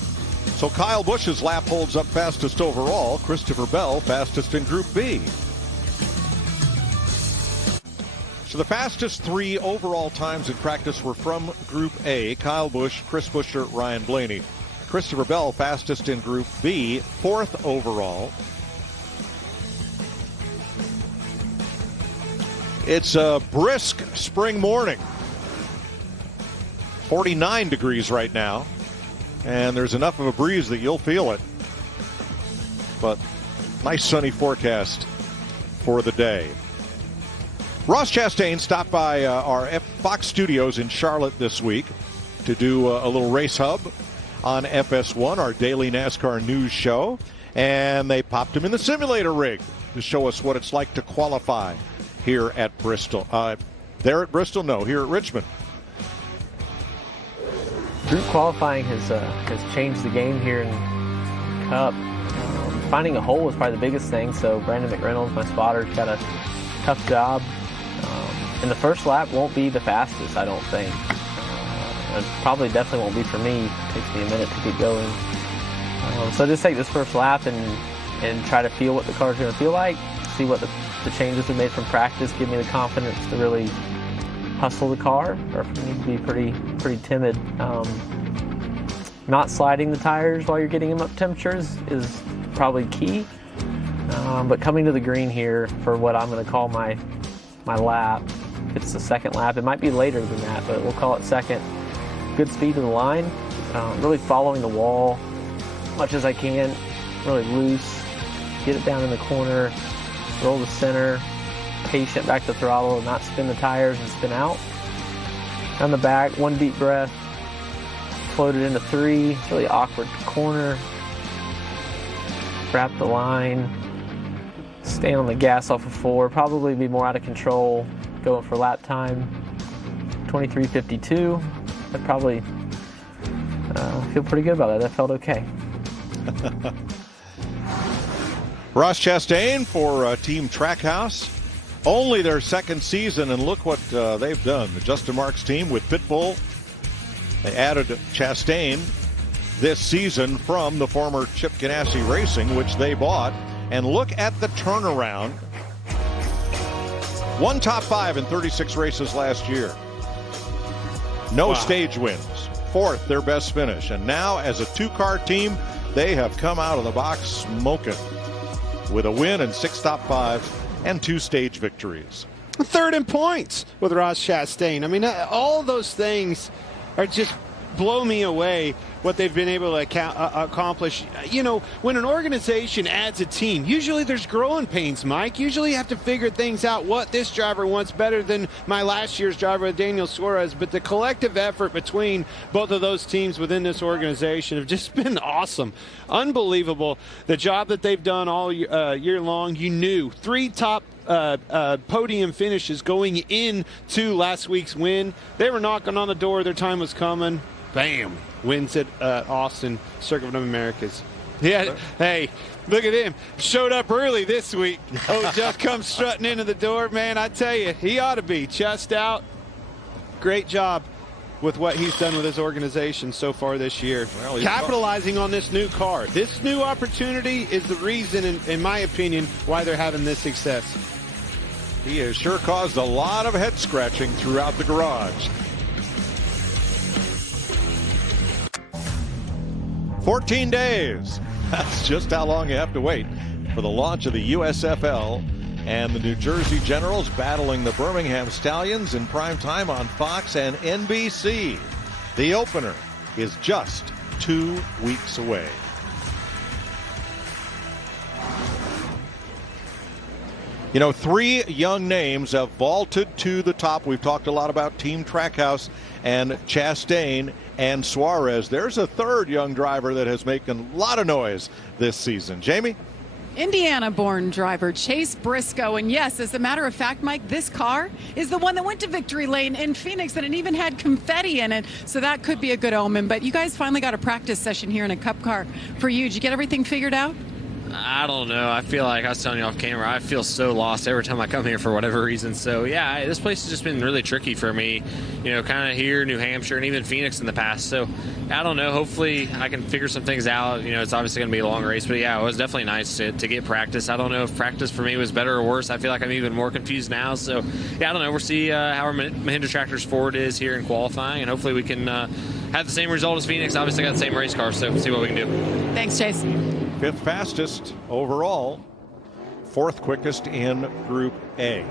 So Kyle Busch's lap holds up fastest overall. Christopher Bell fastest in Group B. So the fastest 3 overall times in practice were from Group A: Kyle Busch, Chris Buescher, Ryan Blaney. Christopher Bell fastest in Group B, 4th overall. It's a brisk spring morning. 49 degrees right now, and there's enough of a breeze that you'll feel it. But nice sunny forecast for the day. Ross Chastain stopped by our Fox studios in Charlotte this week to do a little race hub on FS1, our daily NASCAR news show. And they popped him in the simulator rig to show us what it's like to qualify here at Bristol. There at Bristol? No, here at Richmond. Group qualifying has changed the game here in Cup. Finding a hole was probably the biggest thing, so Brandon McReynolds, my spotter's got a tough job. And the first lap won't be the fastest, I don't think. It probably definitely won't be for me. It takes me a minute to get going. So just take this first lap and try to feel what the car's going to feel like, see what the changes we made from practice give me the confidence to really hustle the car, or if I need to be pretty timid. Not sliding the tires while you're getting them up temperatures is probably key. But coming to the green here for what I'm going to call my lap, if it's the second lap, it might be later than that, but we'll call it second. Good speed to the line, really following the wall as much as I can, really loose, get it down in the corner, roll the center, patient back to throttle, and not spin the tires and spin out. On the back, 1 deep breath, floated into 3, really awkward corner, wrap the line, stay on the gas off of 4, probably be more out of control, going for lap time 23:52. I'd probably feel pretty good about that. That felt okay. Ross Chastain for Team Trackhouse. Only their second season, and look what they've done. The Justin Marks team with Pitbull. They added Chastain this season from the former Chip Ganassi Racing, which they bought. And look at the turnaround. One top 5 in 36 races last year. No stage wins. 4th, their best finish. And now, as a 2-car team, they have come out of the box smoking with a win and 6 top 5s and 2 stage victories. 3rd in points with Ross Chastain. I mean, all those things are just blow me away what they've been able to accomplish. You know, when an organization adds a team, usually there's growing pains, Mike. Usually you have to figure things out, what this driver wants better than my last year's driver, Daniel Suarez. But the collective effort between both of those teams within this organization have just been awesome. Unbelievable. The job that they've done all year long. You knew 3 top podium finishes going into last week's win. They were knocking on the door. Their time was coming. Bam. Wins at Austin, Circuit of Americas. Yeah. Hey, look at him. Showed up early this week. Oh, Jeff comes strutting into the door. Man, I tell you, he ought to be chest out. Great job with what he's done with his organization so far this year. Well, capitalizing on this new car. This new opportunity is the reason, in my opinion, why they're having this success. He has sure caused a lot of head scratching throughout the garage. 14 days. That's just how long you have to wait for the launch of the USFL, and the New Jersey Generals battling the Birmingham Stallions in prime time on Fox and NBC. The opener is just 2 weeks away. You know, 3 young names have vaulted to the top. We've talked a lot about Team Trackhouse and Chastain and Suarez. There's a 3rd young driver that has made a lot of noise this season. Jamie? Indiana-born driver Chase Briscoe. And yes, as a matter of fact, Mike, this car is the one that went to victory lane in Phoenix, and it even had confetti in it. So that could be a good omen. But you guys finally got a practice session here in a Cup car for you. Did you get everything figured out? I don't know. I feel like I was telling you off camera, I feel so lost every time I come here for whatever reason. So, yeah, this place has just been really tricky for me, you know, kind of here, New Hampshire, and even Phoenix in the past. So, I don't know. Hopefully I can figure some things out. You know, it's obviously going to be a long race. But, yeah, it was definitely nice to get practice. I don't know if practice for me was better or worse. I feel like I'm even more confused now. So, yeah, I don't know. We'll see how our Mahindra Tractor's Ford is here in qualifying. And hopefully we can have the same result as Phoenix. Obviously got the same race car. So, we'll see what we can do. Thanks, Chase. 5th fastest overall, 4th quickest in Group A.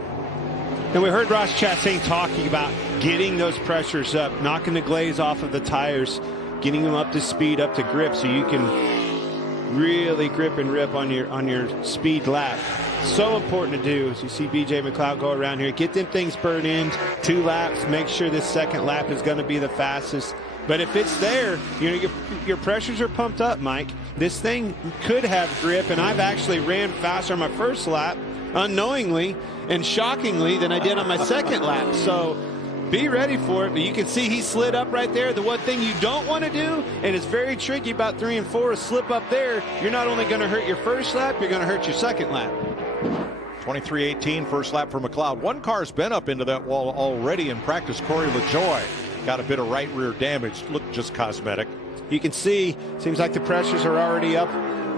And we heard Ross Chastain talking about getting those pressures up, knocking the glaze off of the tires, getting them up to speed, up to grip, so you can really grip and rip on your speed lap. So important to do. As you see BJ McLeod go around here, get them things burned in, 2 laps, make sure this 2nd lap is going to be the fastest. But if it's there, you know, your pressures are pumped up, Mike. This thing could have grip, and I've actually ran faster on my 1st lap unknowingly and shockingly than I did on my 2nd lap. So be ready for it. But you can see he slid up right there. The one thing you don't want to do, and it's very tricky about 3 and 4, is slip up there. You're not only going to hurt your 1st lap, you're going to hurt your 2nd lap. 23:18 first lap for McLeod. One car's been up into that wall already in practice. Corey LaJoy got a bit of right rear damage. Looked just cosmetic. You can see, seems like the pressures are already up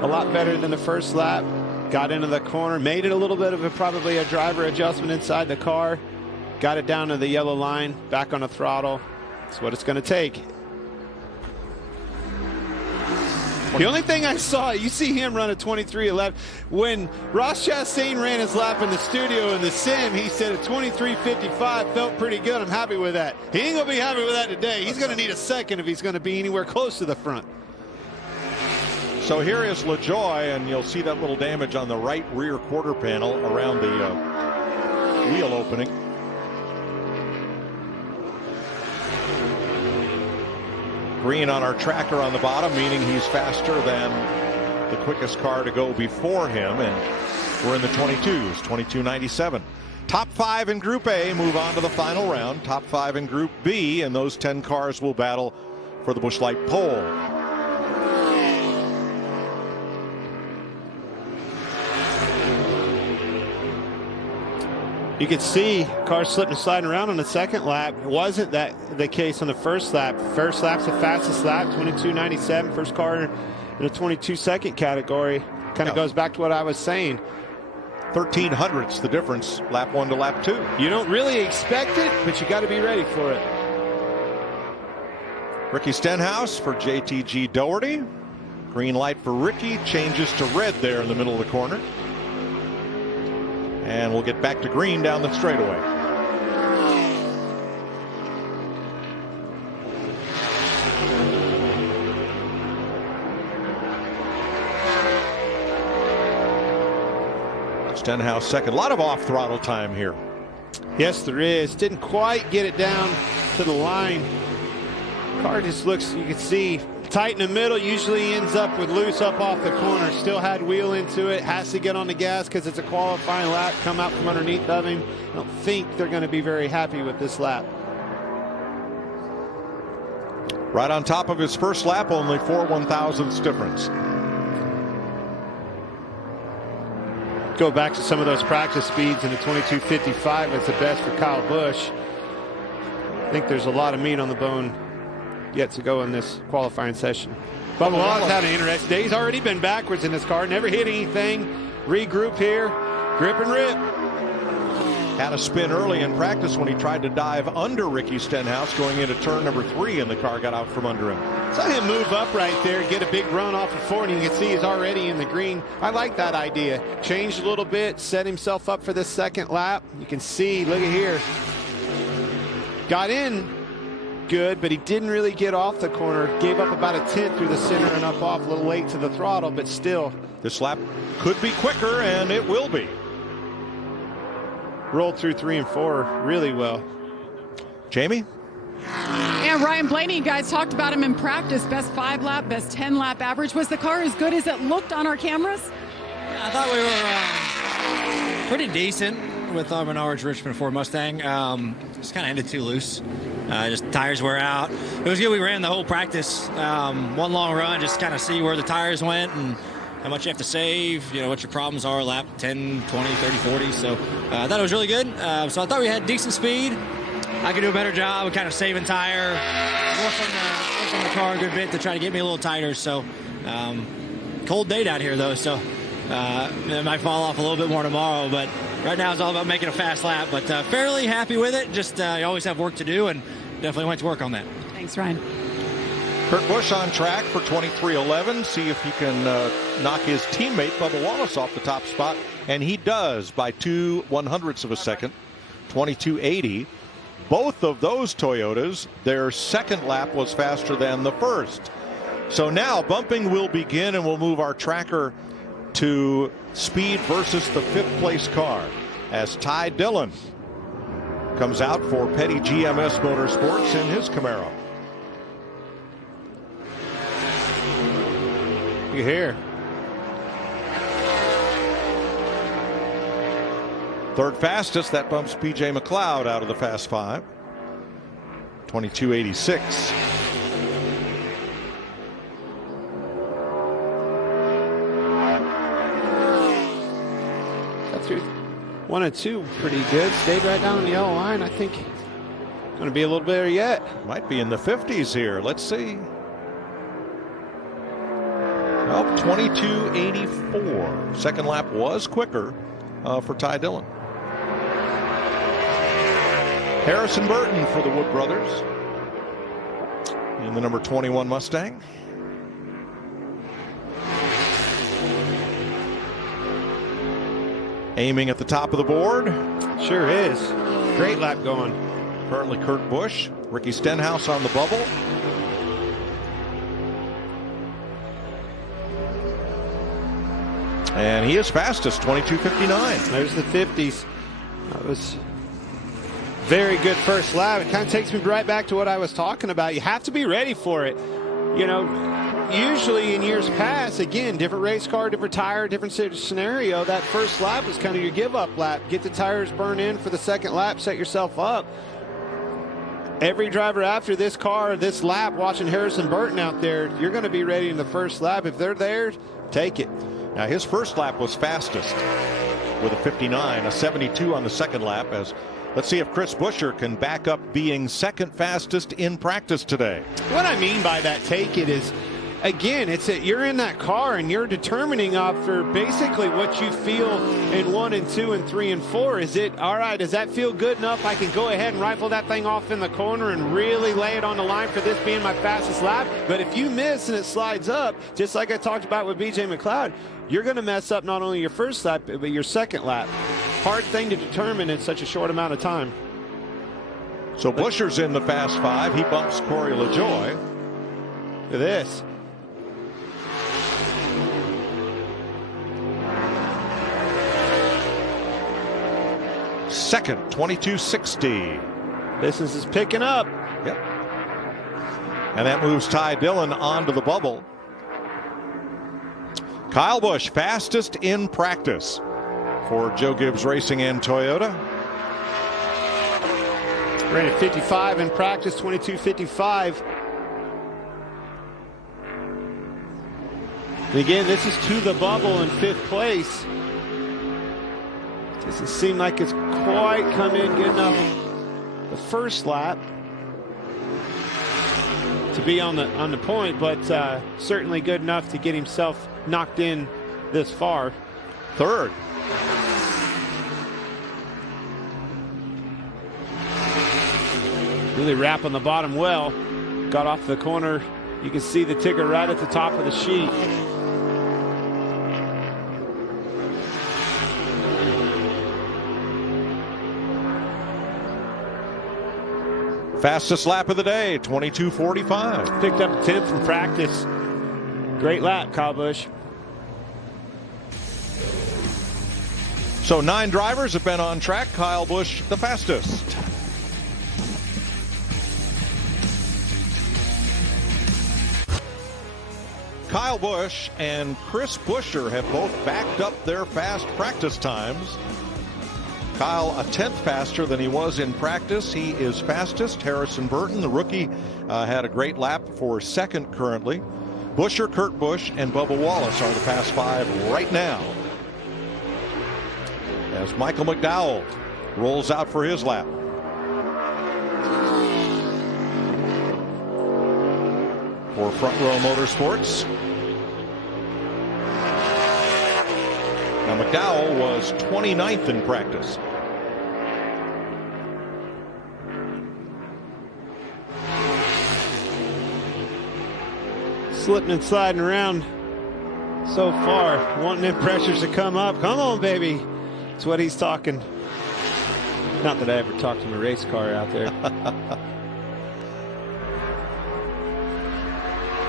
a lot better than the 1st lap. Got into the corner, made it a little bit of probably a driver adjustment inside the car. Got it down to the yellow line, back on the throttle. That's what it's going to take. The only thing I saw, you see him run a 23:11. When Ross Chastain ran his lap in the studio in the sim, he said a 23:55 felt pretty good. I'm happy with that. He ain't going to be happy with that today. He's going to need a 2nd if he's going to be anywhere close to the front. So here is LaJoy, and you'll see that little damage on the right rear quarter panel around the wheel opening. Green on our tracker on the bottom, meaning he's faster than the quickest car to go before him, and we're in the 22s, 22.97. Top 5 in Group A move on to the final round. Top 5 in Group B, and those 10 cars will battle for the Busch Light pole. You could see cars slipping and sliding around on the second lap. It wasn't that the case on the first lap. First lap's the fastest lap, 22.97. First car in the 22-second category. Kind of goes back to what I was saying. 1300ths the difference, lap 1 to lap 2. You don't really expect it, but you got to be ready for it. Ricky Stenhouse for JTG Doherty. Green light for Ricky, changes to red there in the middle of the corner. And we'll get back to green down the straightaway. Stenhouse second. A lot of off throttle time here. Yes, there is. Didn't quite get it down to the line. Car just looks, you can see, tight in the middle. Usually ends up with loose up off the corner. Still had wheel into it. Has to get on the gas because it's a qualifying lap. Come out from underneath of him. I don't think they're going to be very happy with this lap. Right on top of his first lap, only 4 1/1000ths difference. Go back to some of those practice speeds, and the 22.55 is the best for Kyle Busch. I think there's a lot of meat on the bone yet to go in this qualifying session. Bubba Wallace had an interesting day. He's already been backwards in this car, never hit anything. Regroup here, grip and rip. Had a spin early in practice when he tried to dive under Ricky Stenhouse going into turn number 3, and the car got out from under him. Saw him move up right there, get a big run off of 4, and you can see he's already in the green. I like that idea. Changed a little bit, set himself up for this second lap. You can see, look at here. Got in good, but he didn't really get off the corner. Gave up about a 10th through the center and up off, a little late to the throttle, but still. This lap could be quicker, and it will be. Rolled through 3 and 4 really well. Jamie? And Ryan Blaney, you guys talked about him in practice. Best 5-lap, best 10-lap average. Was the car as good as it looked on our cameras? I thought we were pretty decent with our Menards Richmond Ford Mustang. Just kind of ended too loose. Just tires wear out. It was good we ran the whole practice. One long run, just kind of see where the tires went and how much you have to save, you know, what your problems are, lap 10, 20, 30, 40. So I thought it was really good. So I thought we had decent speed. I could do a better job of kind of saving tire, work on the car a good bit to try to get me a little tighter. So cold day down here, though, so it might fall off a little bit more tomorrow. But right now it's all about making a fast lap. But fairly happy with it. Just you always have work to do, and definitely went to work on that. Thanks, Ryan. Kurt Busch on track for 23.11. See if he can knock his teammate Bubba Wallace off the top spot. And he does by 2 100ths of a second, 22.80. Both of those Toyotas, their second lap was faster than the first. So now bumping will begin, and we'll move our tracker to speed versus the 5th place car as Ty Dillon comes out for Petty GMS Motorsports in his Camaro. You hear. Third fastest, that bumps PJ McLeod out of the Fast 5. 22.86. Got through 1 and 2 pretty good. Stayed right down on the yellow line. I think going to be a little better yet. Might be in the 50s here. Let's see. Well, 22.84. Second lap was quicker for Ty Dillon. Harrison Burton for the Wood Brothers in the number 21 Mustang. Aiming at the top of the board. Sure is. Great lap going. Currently Kurt Busch, Ricky Stenhouse on the bubble. And he is fastest, 22.59. There's the 50s. That was very good first lap. It kind of takes me right back to what I was talking about. You have to be ready for it. You know, usually in years past, again, different race car, different tire, different scenario, that first lap is kind of your give-up lap. Get the tires burned in for the second lap, set yourself up. Every driver after this car, this lap, watching Harrison Burton out there, you're going to be ready in the first lap. If they're there, take it. Now, his first lap was fastest with a 59, a 72 on the second lap. As let's see if Chris Buescher can back up being second fastest in practice today. What I mean by that, take it, is, again, it's that you're in that car and you're determining after basically what you feel in 1 and 2 and 3 and 4. Is it, all right, does that feel good enough? I can go ahead and rifle that thing off in the corner and really lay it on the line for this being my fastest lap. But if you miss and it slides up, just like I talked about with BJ McLeod, you're going to mess up not only your first lap, but your second lap. Hard thing to determine in such a short amount of time. So Buescher's in the Fast Five. He bumps Corey LaJoie. Look at this. Second, 22.60. Business is picking up. Yep. And that moves Ty Dillon onto the bubble. Kyle Busch, fastest in practice for Joe Gibbs Racing and Toyota. Ran at 55 in practice, 22.55. And again, this is to the bubble in 5th place. Doesn't seem like it's quite come in good enough the first lap to be on the point, but certainly good enough to get himself knocked in this far. Third. Really wrapping the bottom well. Got off the corner. You can see the ticker right at the top of the sheet. Fastest lap of the day, 22.45. Picked up a 10th from practice. Great lap, Kyle Busch. So 9 drivers have been on track. Kyle Busch, the fastest. Kyle Busch and Chris Buescher have both backed up their fast practice times. Kyle a 10th faster than he was in practice. He is fastest. Harrison Burton, the rookie, had a great lap for second currently. Buescher, Kurt Busch, and Bubba Wallace are the Fast Five right now, as Michael McDowell rolls out for his lap. For Front Row Motorsports. Now McDowell was 29th in practice. Slipping and sliding around so far, wanting them pressures to come up. Come on, baby. That's what he's talking. Not that I ever talked in a race car out there.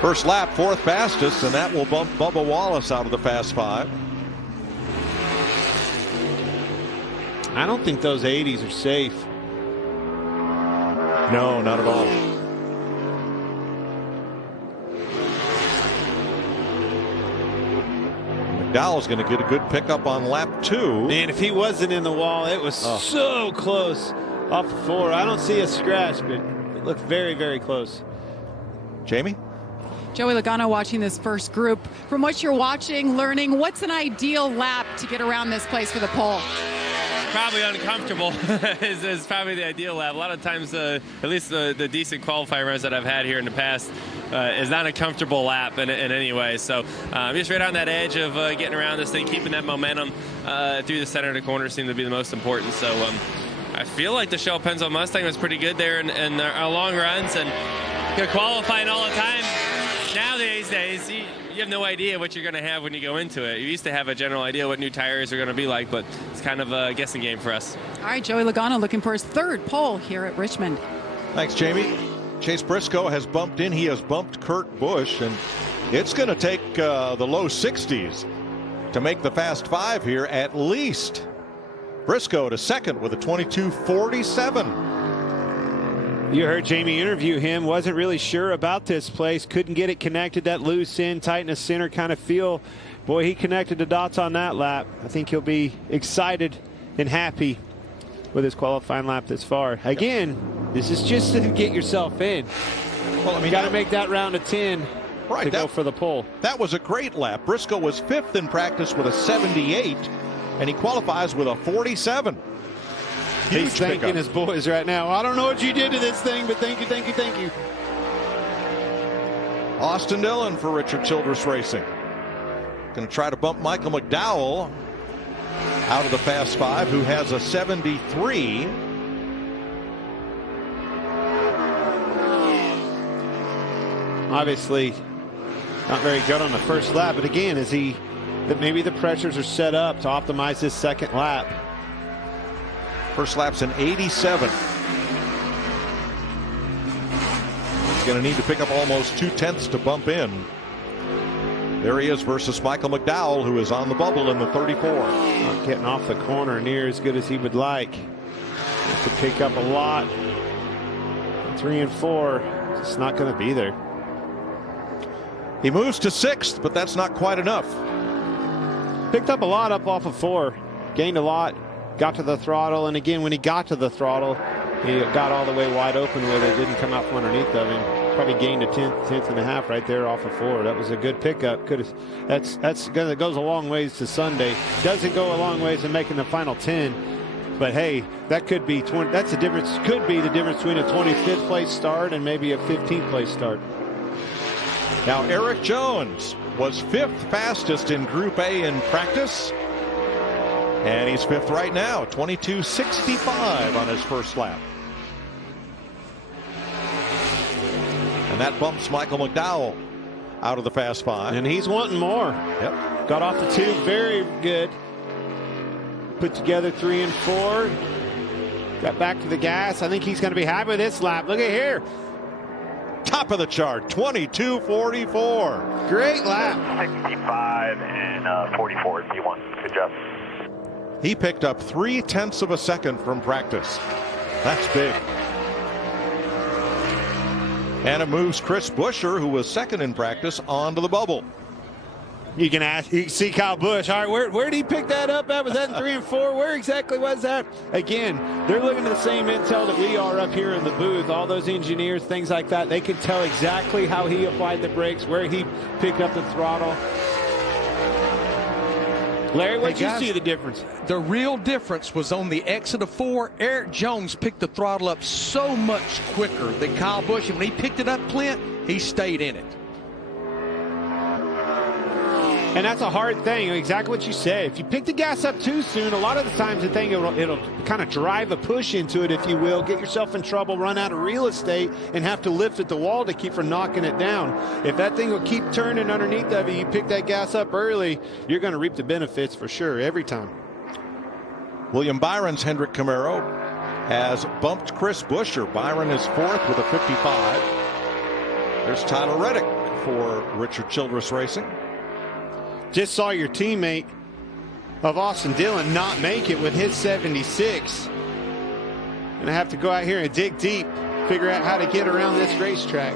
First lap, 4th fastest, and that will bump Bubba Wallace out of the Fast Five. I don't think those 80s are safe. No, not at all. McDowell's going to get a good pickup on lap 2. Man, if he wasn't in the wall, it was so close off the 4. I don't see a scratch, but it looked very, very close. Jamie? Joey Logano watching this first group. From what you're watching, learning, what's an ideal lap to get around this place for the pole? Probably uncomfortable is probably the ideal lap. A lot of times, at least the decent qualifying runs that I've had here in the past, is not a comfortable lap in any way. So just right on that edge of getting around this thing, keeping that momentum through the center of the corner seemed to be the most important. So I feel like the Shell Pennzoil Mustang was pretty good there in our long runs and qualifying all the time. Nowadays, you have no idea what you're going to have when you go into it. You used to have a general idea what new tires are going to be like, but it's kind of a guessing game for us. All right, Joey Logano looking for his 3rd pole here at Richmond. Thanks, Jamie. Chase Briscoe has bumped in. He has bumped Kurt Busch, and it's going to take the low 60s to make the Fast Five here at least. Briscoe to second with a 22.47. You heard Jamie interview him, wasn't really sure about this place, couldn't get it connected, that loose end, tightness center kind of feel. Boy, he connected the dots on that lap. I think he'll be excited and happy with his qualifying lap this far. Again, this is just to get yourself in. Well, I mean, you got to make that round of 10 to go for the pole. That was a great lap. Briscoe was 5th in practice with a 78, and he qualifies with a 47. He's thanking his boys right now. I don't know what you did to this thing, but thank you, thank you, thank you. Austin Dillon for Richard Childress Racing. Going to try to bump Michael McDowell out of the Fast Five, who has a 73. Obviously, not very good on the first lap, but again, maybe the pressures are set up to optimize this second lap. First lap's an 87. He's going to need to pick up almost 2/10 to bump in. There he is versus Michael McDowell, who is on the bubble in the 34. Not getting off the corner near as good as he would like. Has to pick up a lot. 3 and 4, it's not going to be there. He moves to 6th, but that's not quite enough. Picked up a lot up off of 4. Gained a lot. Got to the throttle, and again, when he got to the throttle, he got all the way wide open with it. Didn't come out from underneath of him. Probably gained a tenth and a half right there off of 4. That was a good pickup. That goes a long ways to Sunday. Doesn't go a long ways in making the final 10. But hey, that could be 20. That's the difference. Could be the difference between a 25th place start and maybe a 15th place start. Now Eric Jones was 5th fastest in Group A in practice. And he's 5th right now, 22.65 on his first lap. And that bumps Michael McDowell out of the Fast Five. And he's wanting more. Yep. Got off the 2, very good. Put together 3 and 4. Got back to the gas. I think he's going to be happy with this lap. Look at here. Top of the chart, 22.44. Great lap. 65 and 44 P1. Good job. He picked up 0.3 of a second from practice. That's big. And it moves Chris Buescher, who was 2nd in practice, onto the bubble. You can see Kyle Busch. All right, where did he pick that up at? Was that in 3 and 4? Where exactly was that? Again, they're looking at the same intel that we are up here in the booth. All those engineers, things like that, they can tell exactly how he applied the brakes, where he picked up the throttle. Larry, what did you see the difference? The real difference was on the exit of 4. Eric Jones picked the throttle up so much quicker than Kyle Busch. And when he picked it up, Clint, he stayed in it. And that's a hard thing, exactly what you said. If you pick the gas up too soon, a lot of the times the thing, it'll kind of drive a push into it, if you will, get yourself in trouble, run out of real estate, and have to lift at the wall to keep from knocking it down. If that thing will keep turning underneath of you pick that gas up early, you're going to reap the benefits for sure, every time. William Byron's Hendrick Camaro has bumped Chris Buescher. Byron is 4th with a 55. There's Tyler Reddick for Richard Childress Racing. Just saw your teammate of Austin Dillon not make it with his 76. And I have to go out here and dig deep, figure out how to get around this racetrack.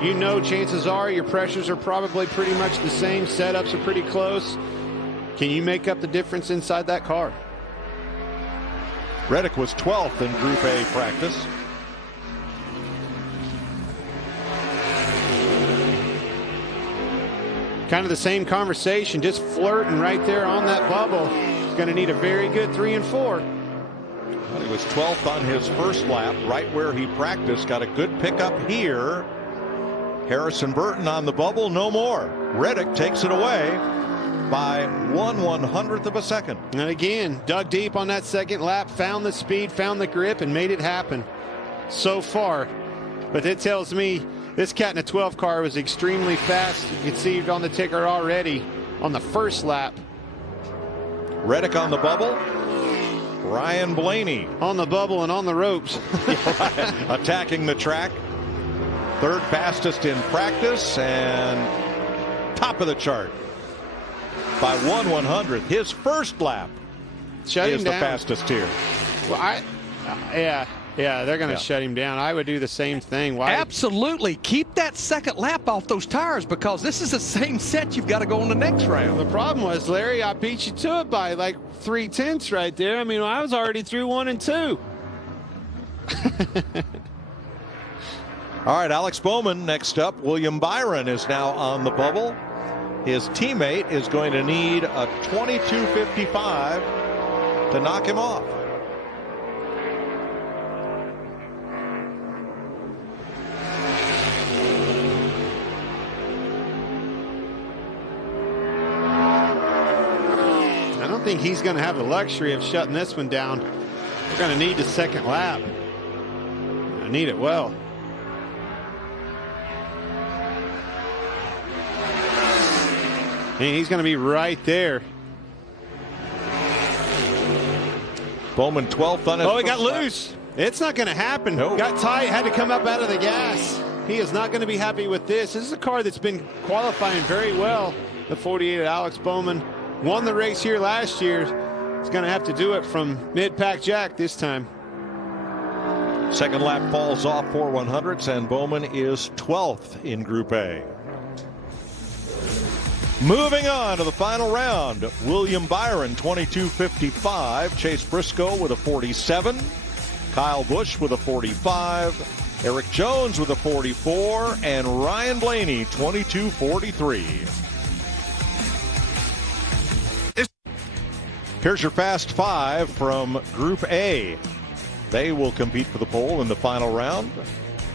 You know, chances are your pressures are probably pretty much the same. Setups are pretty close. Can you make up the difference inside that car? Reddick was 12th in Group A practice. Kind of the same conversation, just flirting right there on that bubble. He's going to need a very good 3 and 4. Well, he was 12th on his first lap, right where he practiced. Got a good pickup here. Harrison Burton on the bubble, no more. Reddick takes it away by 1/100th of a second. And again, dug deep on that second lap, found the speed, found the grip, and made it happen so far. But it tells me this cat in a 12 car was extremely fast. You can see it on the ticker already on the first lap. Reddick on the bubble. Ryan Blaney on the bubble and on the ropes. Attacking the track. 3rd fastest in practice and top of the chart by 1/100th. His first lap Shut is him the down. fastest here. Well, yeah. Yeah, they're going to shut him down. I would do the same thing. Why? Absolutely. Keep that second lap off those tires because this is the same set you've got to go on the next round. The problem was, Larry, I beat you to it by like 3/10 right there. I mean, I was already through 1 and 2. All right, Alex Bowman next up. William Byron is now on the bubble. His teammate is going to need a 22.55 to knock him off. I don't think he's going to have the luxury of shutting this one down. We're going to need the second lap. I need it well. And he's going to be right there. Bowman 12th on his Oh, he got lap. loose. It's not going to happen. Nope. Got tight, had to come up out of the gas. He is not going to be happy with this. This is a car that's been qualifying very well. The 48 of Alex Bowman won the race here last year. He's going to have to do it from mid-pack jack this time. Second lap falls off for 100s, and Bowman is 12th in Group A. Moving on to the final round, William Byron 22.55, Chase Briscoe with a 47, Kyle Busch with a 45, Eric Jones with a 44, and Ryan Blaney 22.43. Here's your Fast Five from Group A. They will compete for the pole in the final round.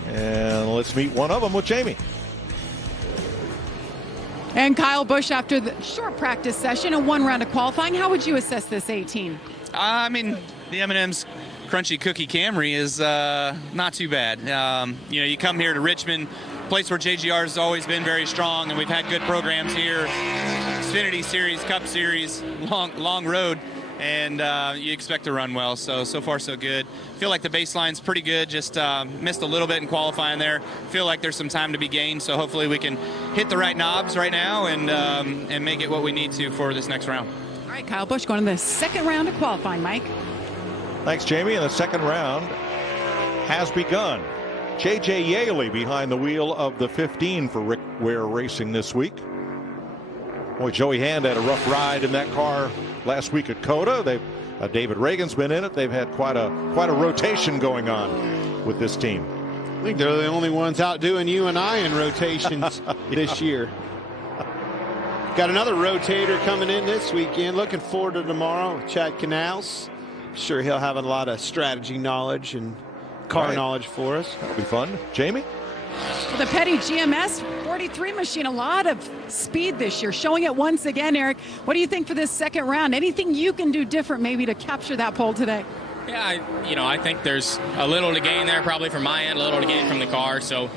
And let's meet one of them with Jamie. And Kyle Busch, after the short practice session and 1 round of qualifying, how would you assess this 18? I mean, the M&M's Crunchy Cookie Camry is not too bad. You know, you come here to Richmond, place where JGR has always been very strong, and we've had good programs here. Xfinity Series, Cup Series, long road, and you expect to run well. So far so good. Feel like the baseline's pretty good. Just missed a little bit in qualifying there. Feel like there's some time to be gained. So hopefully we can hit the right knobs right now and make it what we need to for this next round. All right, Kyle Busch going to the second round of qualifying, Mike. Thanks, Jamie. And the second round has begun. J.J. Yaley behind the wheel of the 15 for Rick Ware Racing this week. Boy, Joey Hand had a rough ride in that car last week at COTA. David Reagan's been in it. They've had quite a rotation going on with this team. I think they're the only ones outdoing you and I in rotations this year. Got another rotator coming in this weekend. Looking forward to tomorrow with Chad Canals. Sure, he'll have a lot of strategy knowledge and car knowledge for us. That'll be fun. Jamie? The Petty GMS 43 machine, a lot of speed this year, showing it once again. Eric, what do you think for this second round? Anything you can do different maybe to capture that pole today? Yeah, I think there's a little to gain there probably from my end, a little to gain from the car. So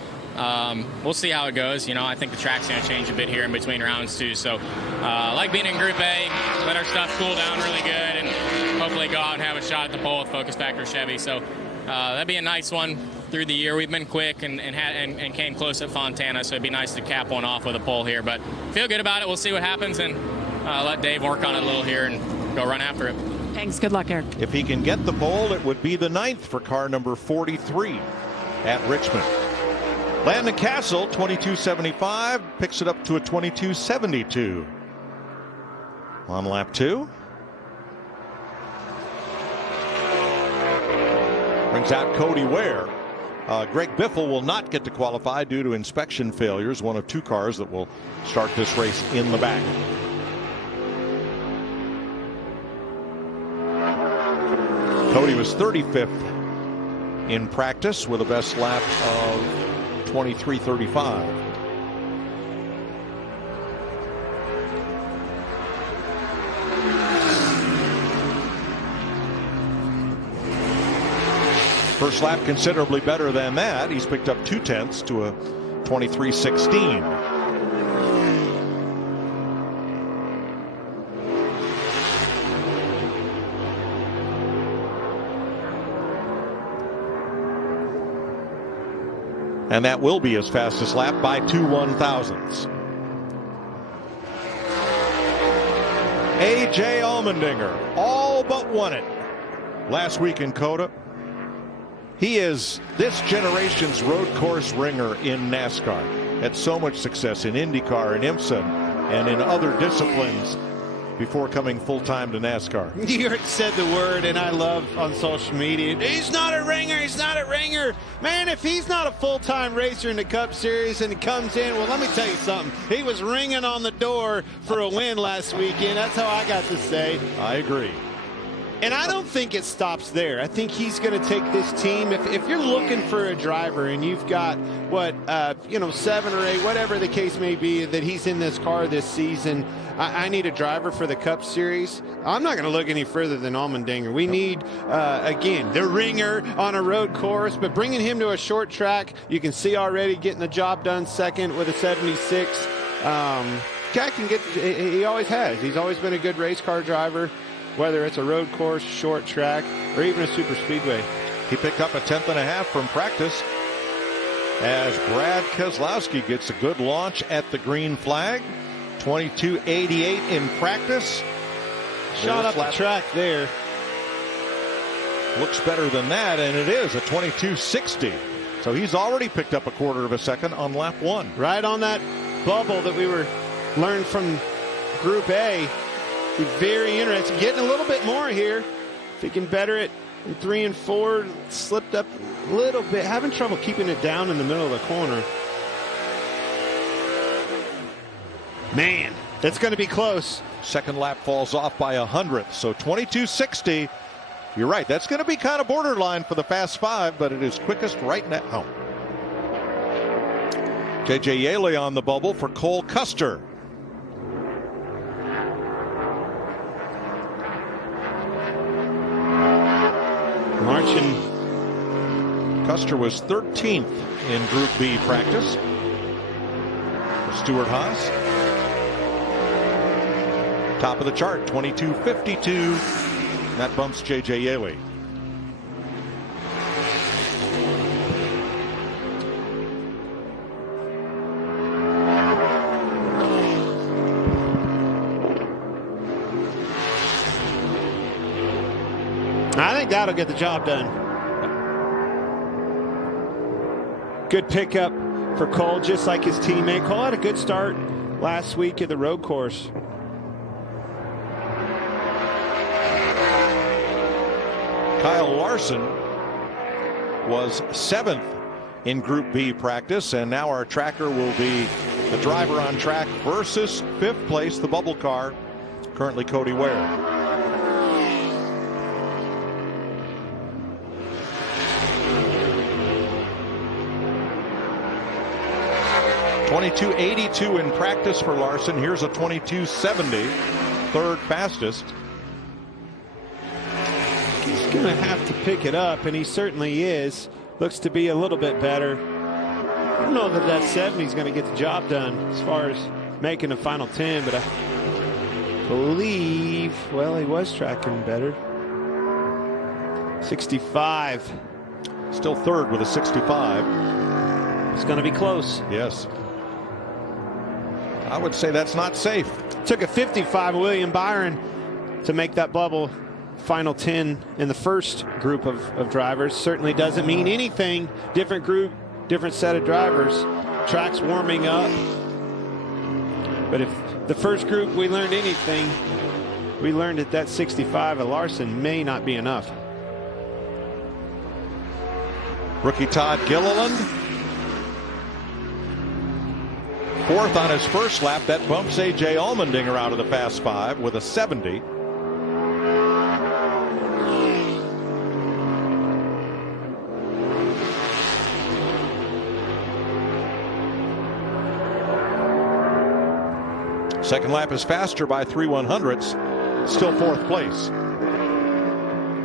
we'll see how it goes. I think the track's going to change a bit here in between rounds too. So like being in Group A, let our stuff cool down really good and hopefully go out and have a shot at the pole with Focus Factor Chevy. So that'd be a nice one through the year. We've been quick and came close at Fontana, so it'd be nice to cap one off with a pole here. But feel good about it. We'll see what happens and let Dave work on it a little here and go run after it. Thanks. Good luck, Eric. If he can get the pole, it would be the 9th for car number 43 at Richmond. Landon Castle, 22.75, picks it up to a 22.72 on lap 2. Brings out Cody Ware. Greg Biffle will not get to qualify due to inspection failures, one of 2 cars that will start this race in the back. Cody was 35th in practice with a best lap of 23.35. First lap considerably better than that. He's picked up 0.2 to a 23.16. And that will be his fastest lap by 2 1/1000ths. A.J. Allmendinger all but won it last week in COTA. He is this generation's road course ringer in NASCAR. Had so much success in IndyCar and IMSA and in other disciplines before coming full-time to NASCAR. You said the word, and I love on social media, he's not a ringer, he's not a ringer. Man, if he's not a full-time racer in the Cup Series and he comes in, well, let me tell you something. He was ringing on the door for a win last weekend. That's how I got to say. I agree. And I don't think it stops there. I think he's going to take this team. If you're looking for a driver and you've got, 7 or 8, whatever the case may be, that he's in this car this season, I need a driver for the Cup Series. I'm not going to look any further than Allmendinger. We need, again, the ringer on a road course, but bringing him to a short track, you can see already getting the job done second with a 76. Guy can get, he always has. He's always been a good race car driver, whether it's a road course, short track, or even a super speedway. He picked up a 10.5 from practice as Brad Keselowski gets a good launch at the green flag. 22.88 in practice. Shot up the track there. Looks better than that, and it is a 22.60. So he's already picked up a quarter of a second on lap 1. Right on that bubble that we were learned from Group A. Be very interesting. Getting a little bit more here. If he can better it in 3 and 4, slipped up a little bit. Having trouble keeping it down in the middle of the corner. Man, that's going to be close. Second lap falls off by 100th, so 22.60. You're right, that's going to be kind of borderline for the Fast Five, but it is quickest right now. J.J. Yaley on the bubble for Cole Custer. Marching. Custer was 13th in Group B practice. Stuart Haas. Top of the chart, 22.52. That bumps J.J. Yaley. I think that'll get the job done. Good pickup for Cole, just like his teammate. Cole had a good start last week at the road course. Kyle Larson was 7th in Group B practice, and now our tracker will be the driver on track versus 5th place, the bubble car, currently Cody Ware. .22.82 in practice for Larson. Here's a 22.70, third fastest. He's going to have to pick it up, and he certainly is. Looks to be a little bit better. I don't know that 70 is going to get the job done as far as making the final 10, but I believe, well, he was tracking better. 65. Still third with a 65. It's going to be close. Yes. I would say that's not safe. Took a 55 William Byron to make that bubble final 10 in the first group of drivers. Certainly doesn't mean anything. Different group, different set of drivers. Track's warming up. But if the first group we learned anything, we learned that 65 of Larson may not be enough. Rookie Todd Gilliland, 4th on his first lap. That bumps A.J. Allmendinger out of the Fast Five with a 70. Second lap is faster by 3/100ths. Still 4th place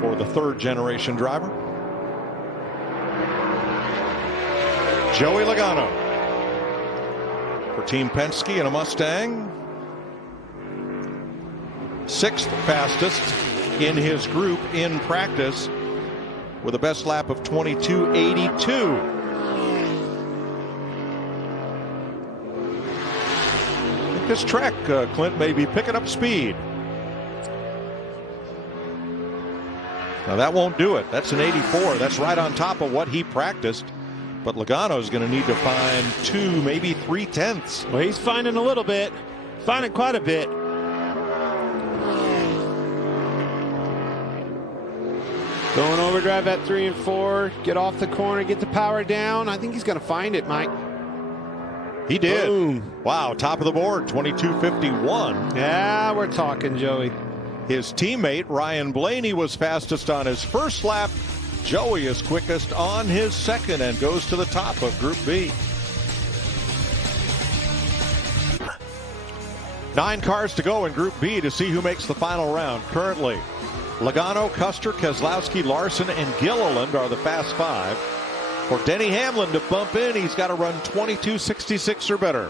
for the third generation driver. Joey Logano for Team Penske in a Mustang. 6th fastest in his group in practice with a best lap of 22.82. This track, Clint, may be picking up speed. Now that won't do it. That's an 84. That's right on top of what he practiced. But Logano's going to need to find 2, maybe 3/10. Well, he's finding a little bit. Finding quite a bit. Going overdrive at 3 and 4. Get off the corner. Get the power down. I think he's going to find it, Mike. He did. Boom. Wow, top of the board, 22:51. Yeah, we're talking, Joey. His teammate, Ryan Blaney, was fastest on his first lap. Joey is quickest on his second and goes to the top of Group B. 9 cars to go in Group B to see who makes the final round. Currently, Logano, Custer, Keselowski, Larson, and Gilliland are the fast 5. For Denny Hamlin to bump in, he's got to run 22:66 or better.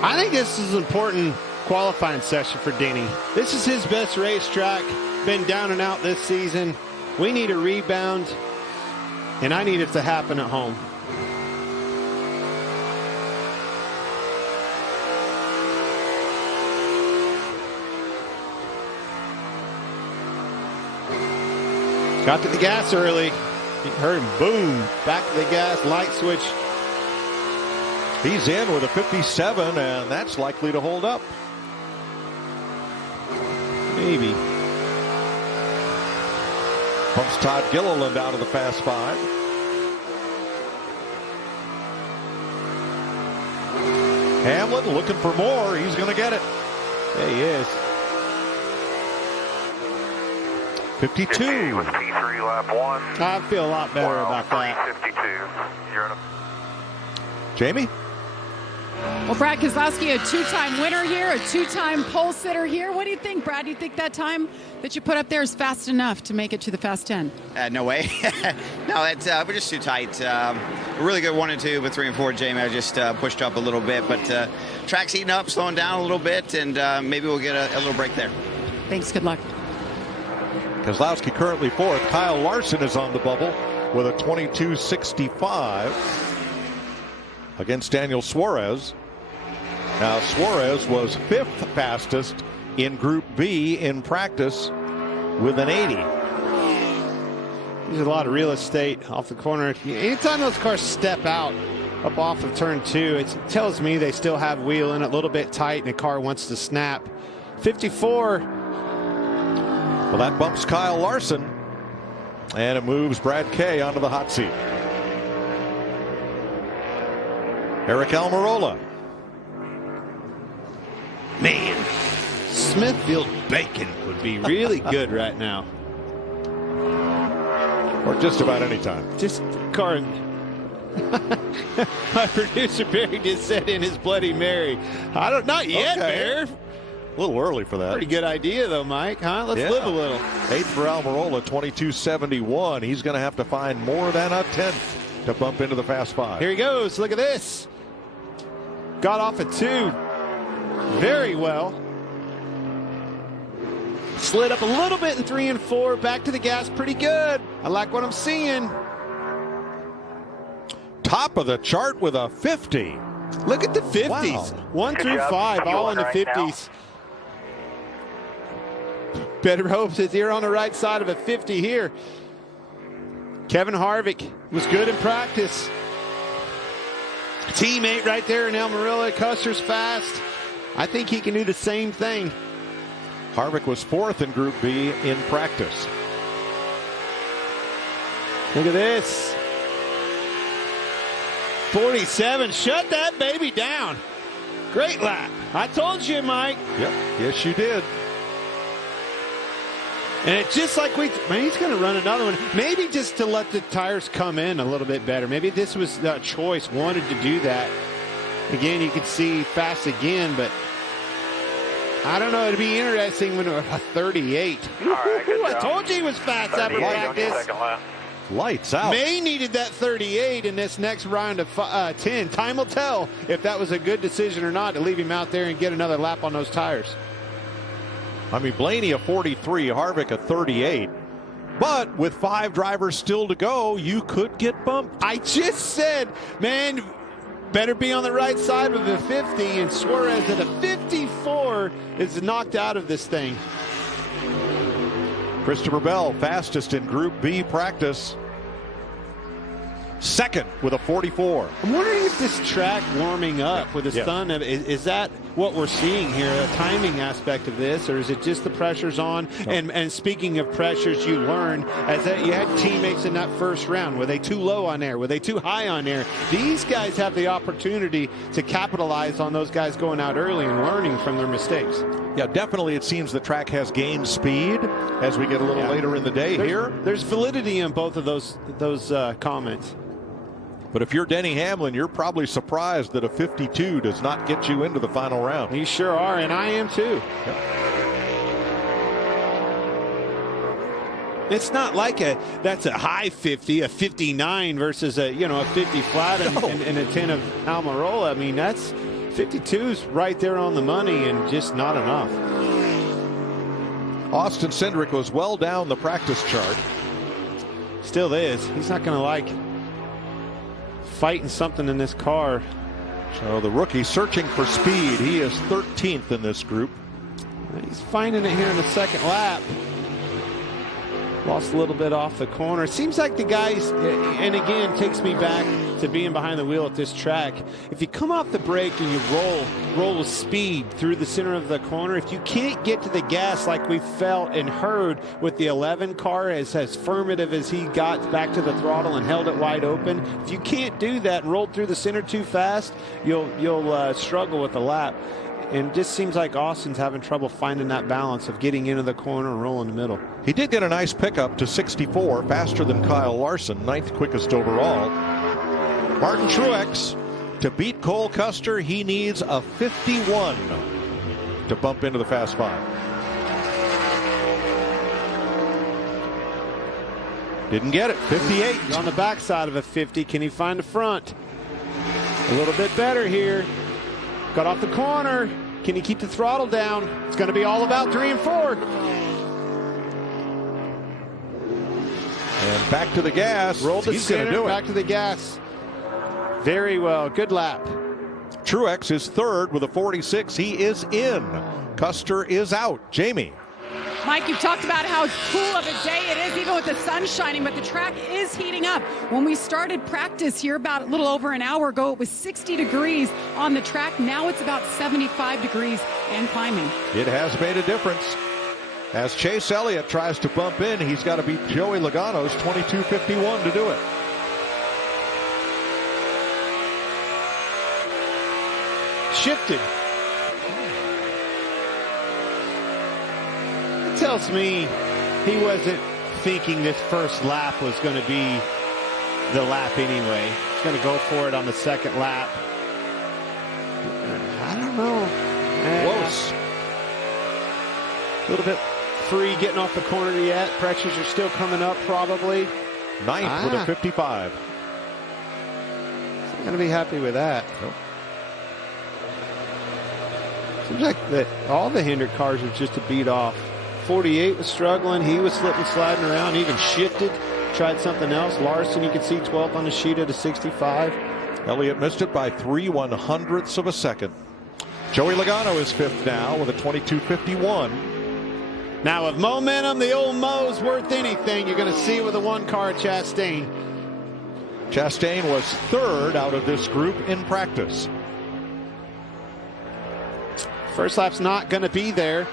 I think this is an important qualifying session for Denny. This is his best racetrack. Been down and out this season. We need a rebound, and I need it to happen at home. Got to the gas early. You heard him boom. Back to the gas, light switch. He's in with a 57, and that's likely to hold up. Maybe. Pumps Todd Gilliland out of the fast 5. Hamlin looking for more. He's going to get it. There he is. 52. With P3 lap 1. I feel a lot better about that. 3:52. You're in a Jamie? Well, Brad Keselowski, a 2-time winner here, a 2-time pole sitter here. What do you think, Brad? Do you think that time that you put up there is fast enough to make it to the Fast 10? No way. No, we're just too tight. We're really good 1 and 2, but 3 and 4, Jamie, I just pushed up a little bit. But track's heating up, slowing down a little bit, and maybe we'll get a little break there. Thanks. Good luck. Keselowski currently 4th. Kyle Larson is on the bubble with a 22:65 against Daniel Suarez. Now Suarez was 5th fastest in Group B in practice with an 80. There's a lot of real estate off the corner. Anytime those cars step out up off of turn 2, it tells me they still have wheel in it, a little bit tight, and the car wants to snap. 54. Well, that bumps Kyle Larson, and it moves Brad Kay onto the hot seat. Eric Almirola. Man, Smithfield Bacon would be really good right now. Or just about any time. Just car. My producer Barry just said in his Bloody Mary. Not yet, Okay. Bear. A little early for that. Pretty good idea, though, Mike. Huh? Let's live a little. 8th for Almirola, 22:71. He's going to have to find more than a 10th to bump into the fast 5. Here he goes. Look at this. Got off at 2. Very well. Slid up a little bit in 3 and 4. Back to the gas. Pretty good. I like what I'm seeing. Top of the chart with a 50. Look at the 50s. Wow. 1 Good through job. 5, all in the Right 50s. Better hope that you're on the right side of a 50 here. Kevin Harvick was good in practice. Teammate right there in Almirola. Custer's fast. I think he can do the same thing. Harvick was 4th in Group B in practice. Look at this. 47. Shut that baby down. Great lap. I told you, Mike. Yep. Yes, you did. And it's just like he's going to run another one. Maybe just to let the tires come in a little bit better. Maybe this was a choice, wanted to do that. Again, you can see fast again, but I don't know. It'd be interesting when a 38. All right, good I job. told you he was fast after 38 on your practice. second lap. Lights out. May needed that 38 in this next round of 10. Time will tell if that was a good decision or not to leave him out there and get another lap on those tires. I mean, Blaney a 43, Harvick a 38. But with 5 drivers still to go, you could get bumped. I just said, man, better be on the right side with a 50, and Suarez at a 54 is knocked out of this thing. Christopher Bell, fastest in Group B practice. Second with a 44. I'm wondering if this track warming up with the sun, is that what we're seeing here, a timing aspect of this, or is it just the pressure's on? No. And speaking of pressures, you learn as that you had teammates in that first round. Were they too low on air? Were they too high on air? These guys have the opportunity to capitalize on those guys going out early and learning from their mistakes. Yeah, definitely it seems the track has gained speed as we get a little later in the day here. There's validity in both of those comments. But if you're Denny Hamlin, you're probably surprised that a 52 does not get you into the final round. You sure are, and I am too. It's not like that's a high 50, a 59 versus a 50 flat and a 10 of Almirola. I mean, that's 52's right there on the money and just not enough. Austin Cindric was well down the practice chart. Still is. He's not going to like fighting something in this car. So the rookie searching for speed. He is 13th in this group. He's finding it here in the second lap. Lost a little bit off the corner. It seems like the guys, and again, takes me back to being behind the wheel at this track. If you come off the brake and you roll with speed through the center of the corner, if you can't get to the gas like we felt and heard with the 11 car, as affirmative as he got back to the throttle and held it wide open, if you can't do that and roll through the center too fast, you'll struggle with the lap. And it just seems like Austin's having trouble finding that balance of getting into the corner and rolling the middle. He did get a nice pickup to 64, faster than Kyle Larson, 9th quickest overall. Martin Truex, to beat Cole Custer, he needs a 51 to bump into the Fast Five. Didn't get it, 58. He's on the backside of a 50. Can he find the front? A little bit better here. Got off the corner. Can he keep the throttle down? It's going to be all about 3 and 4. And back to the gas. Roll the He's going to center, do it. back to the gas. Very well. Good lap. Truex is third with a 46. He is in. Custer is out. Jamie. Mike, you've talked about how cool of a day it is, even with the sun shining, but the track is heating up. When we started practice here about a little over an hour ago, it was 60 degrees on the track. Now it's about 75 degrees and climbing. It has made a difference. As Chase Elliott tries to bump in, he's got to beat Joey Logano's 22:51 to do it. Shifted. Tells me he wasn't thinking this first lap was going to be the lap anyway. He's going to go for it on the second lap. I don't know. Close. A little bit free getting off the corner yet. Pressures are still coming up probably. 9th with a 55. I'm going to be happy with that. Nope. Seems like that all the Hendrick cars are just a beat off. 48 was struggling. He was slipping, sliding around, even shifted, tried something else. Larson, you can see 12th on the sheet at a 65. Elliott missed it by 3/100ths of a second. Joey Logano is 5th now with a 22:51. Now with momentum, the old Mo's worth anything. You're going to see with the one car, Chastain. Chastain was 3rd out of this group in practice. First lap's not going to be there.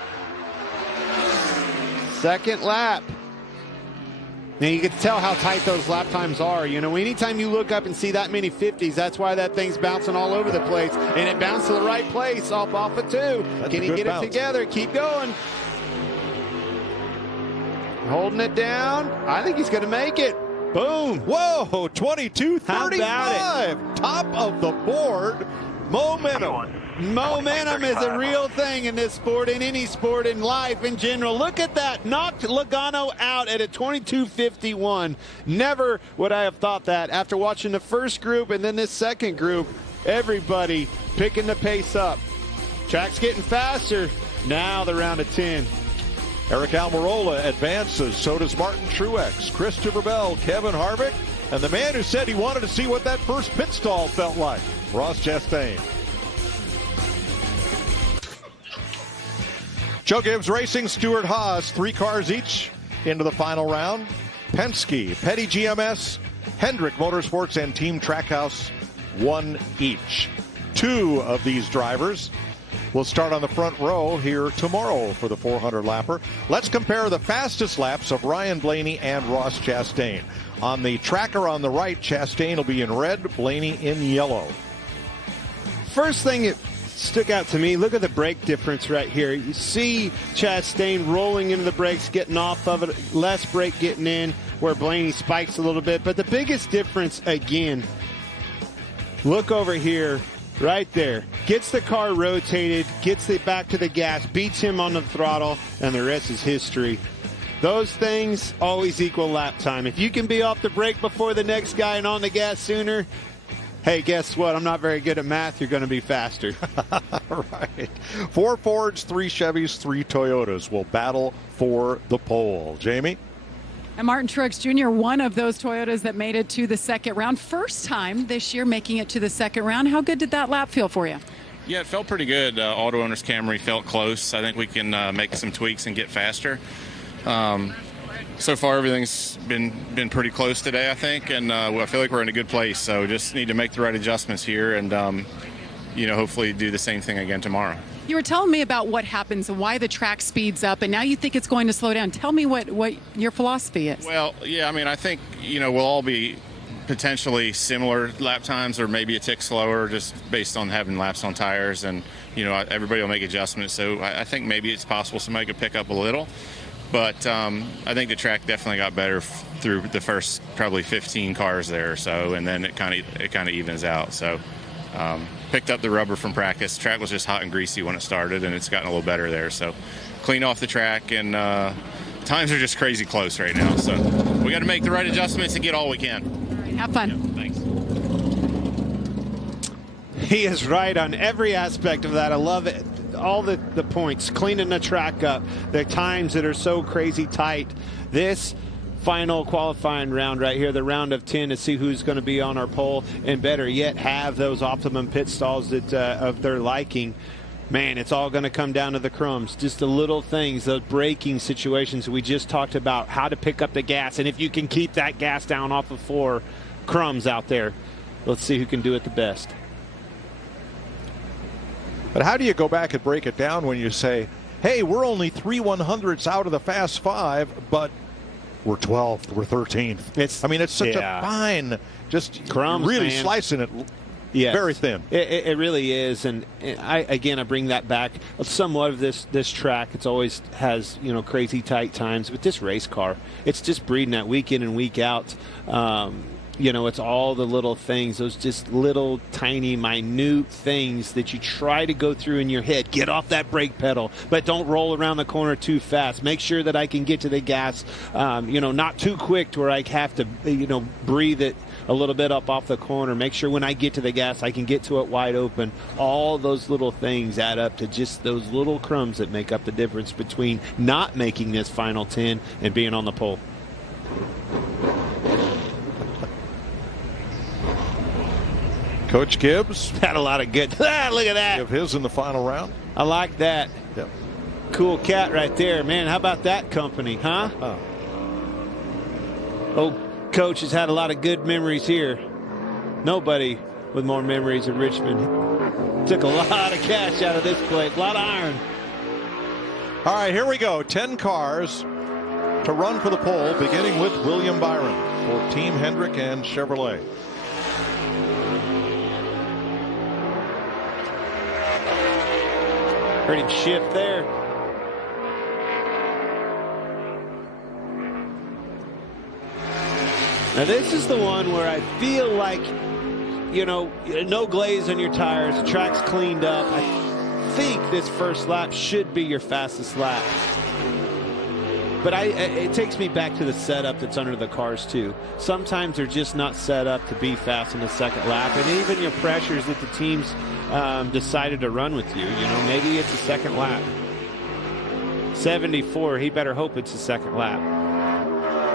Second lap. Now you can tell how tight those lap times are. You know, anytime you look up and see that many 50s, that's why that thing's bouncing all over the place. And it bounced to the right place off of 2. Can he get it together? Keep going. Holding it down. I think he's going to make it. Boom. Whoa, 22:35. Top of the board. Momentum. Momentum is a real thing in this sport, in any sport, in life in general. Look at that. Knocked Logano out at a 22:51. Never would I have thought that after watching the first group and then this second group. Everybody picking the pace up. Track's getting faster. Now the round of 10. Eric Almirola advances. So does Martin Truex. Christopher Bell, Kevin Harvick, and the man who said he wanted to see what that first pit stall felt like, Ross Chastain. Joe Gibbs Racing, Stuart Haas, 3 cars each into the final round. Penske, Petty GMS, Hendrick Motorsports, and Team Trackhouse, 1 each. 2 of these drivers will start on the front row here tomorrow for the 400-lapper. Let's compare the fastest laps of Ryan Blaney and Ross Chastain. On the tracker on the right, Chastain will be in red, Blaney in yellow. First thing that stuck out to me, look at the brake difference right here. You see Chastain rolling into the brakes, getting off of it, less brake getting in, where Blaney spikes a little bit. But the biggest difference, again, look over here, right there. Gets the car rotated, gets it back to the gas, beats him on the throttle, and the rest is history. Those things always equal lap time. If you can be off the brake before the next guy and on the gas sooner, hey, guess what? I'm not very good at math. You're going to be faster. Right. 4 Fords, 3 Chevys, 3 Toyotas will battle for the pole. Jamie? And Martin Truex Jr., one of those Toyotas that made it to the second round. First time this year making it to the second round. How good did that lap feel for you? Yeah, it felt pretty good. Auto Owners Camry felt close. I think we can make some tweaks and get faster. So far, everything's been pretty close today, I think, and I feel like we're in a good place. So just need to make the right adjustments here, and hopefully do the same thing again tomorrow. You were telling me about what happens and why the track speeds up, and now you think it's going to slow down. Tell me what your philosophy is. Well, yeah, I mean, I think we'll all be potentially similar lap times, or maybe a tick slower, just based on having laps on tires, and everybody will make adjustments. So I think maybe it's possible somebody could pick up a little. But I think the track definitely got better through the first probably 15 cars there or so, and then it kind of evens out. So picked up the rubber from practice. The track was just hot and greasy when it started, and it's gotten a little better there. So clean off the track, and times are just crazy close right now. So we got to make the right adjustments and get all we can. All right, have fun. Yeah, thanks. He is right on every aspect of that. I love it. All the points, cleaning the track up, the times that are so crazy tight. This final qualifying round right here, the round of 10, to see who's going to be on our pole, and better yet, have those optimum pit stalls that of their liking. Man, it's all going to come down to the crumbs, just the little things, those braking situations we just talked about, how to pick up the gas, and if you can keep that gas down off the floor, crumbs out there. Let's see who can do it the best. But how do you go back and break it down when you say, hey, we're only 3 100ths out of the Fast 5, but we're 12th, we're 13th. It's such a fine, just crumbs, really man. Slicing it very thin. It really is, and I bring that back. Somewhat of this track, it's always has crazy tight times, but this race car, it's just breeding that week in and week out. It's all the little things, those just little tiny minute things that you try to go through in your head. Get off that brake pedal, but don't roll around the corner too fast. Make sure that I can get to the gas, not too quick to where I have to, breathe it a little bit up off the corner. Make sure when I get to the gas, I can get to it wide open. All those little things add up to just those little crumbs that make up the difference between not making this final 10 and being on the pole. Coach Gibbs had a lot of good. Look at that. Of his in the final round. I like that. Yep. Cool cat right there, man. How about that company, huh? Oh, Coach has had a lot of good memories here. Nobody with more memories of Richmond. Took a lot of cash out of this place. A lot of iron. All right, here we go. 10 cars to run for the pole, beginning with William Byron for Team Hendrick and Chevrolet. Heard him shift there. Now this is the one where I feel like, no glaze on your tires, the track's cleaned up. I think this first lap should be your fastest lap. But it takes me back to the setup that's under the cars too. Sometimes they're just not set up to be fast in the second lap, and even your pressures that the teams decided to run with you. Maybe it's a second lap. 74. He better hope it's a second lap.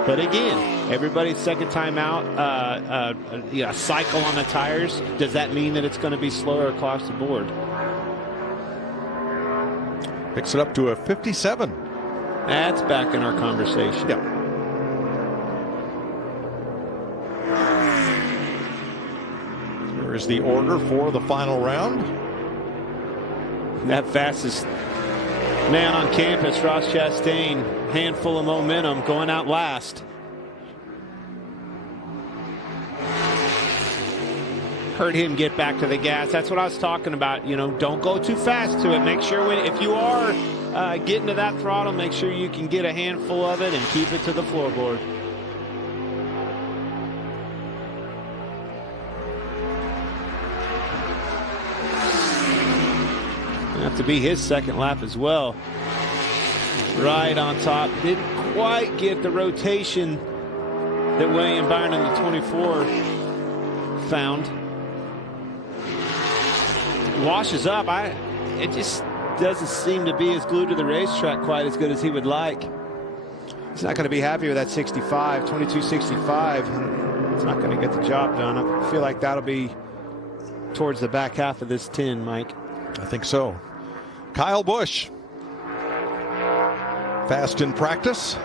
But again, everybody's second time out, a cycle on the tires. Does that mean that it's going to be slower across the board? Picks it up to a 57. That's back in our conversation. Yeah. Here is the order for the final round. That fastest man on campus, Ross Chastain, handful of momentum, going out last. Heard him get back to the gas. That's what I was talking about. You know, don't go too fast to it. Make sure if you are getting to that throttle, make sure you can get a handful of it and keep it to the floorboard. Have to be his second lap as well. Right on top. Didn't quite get the rotation that William Byron in the 24 found. Washes up. It just doesn't seem to be as glued to the racetrack quite as good as he would like. He's not going to be happy with that 65, 22.65. It's not going to get the job done. I feel like that'll be towards the back half of this 10, Mike. I think so. Kyle Busch, fast in practice.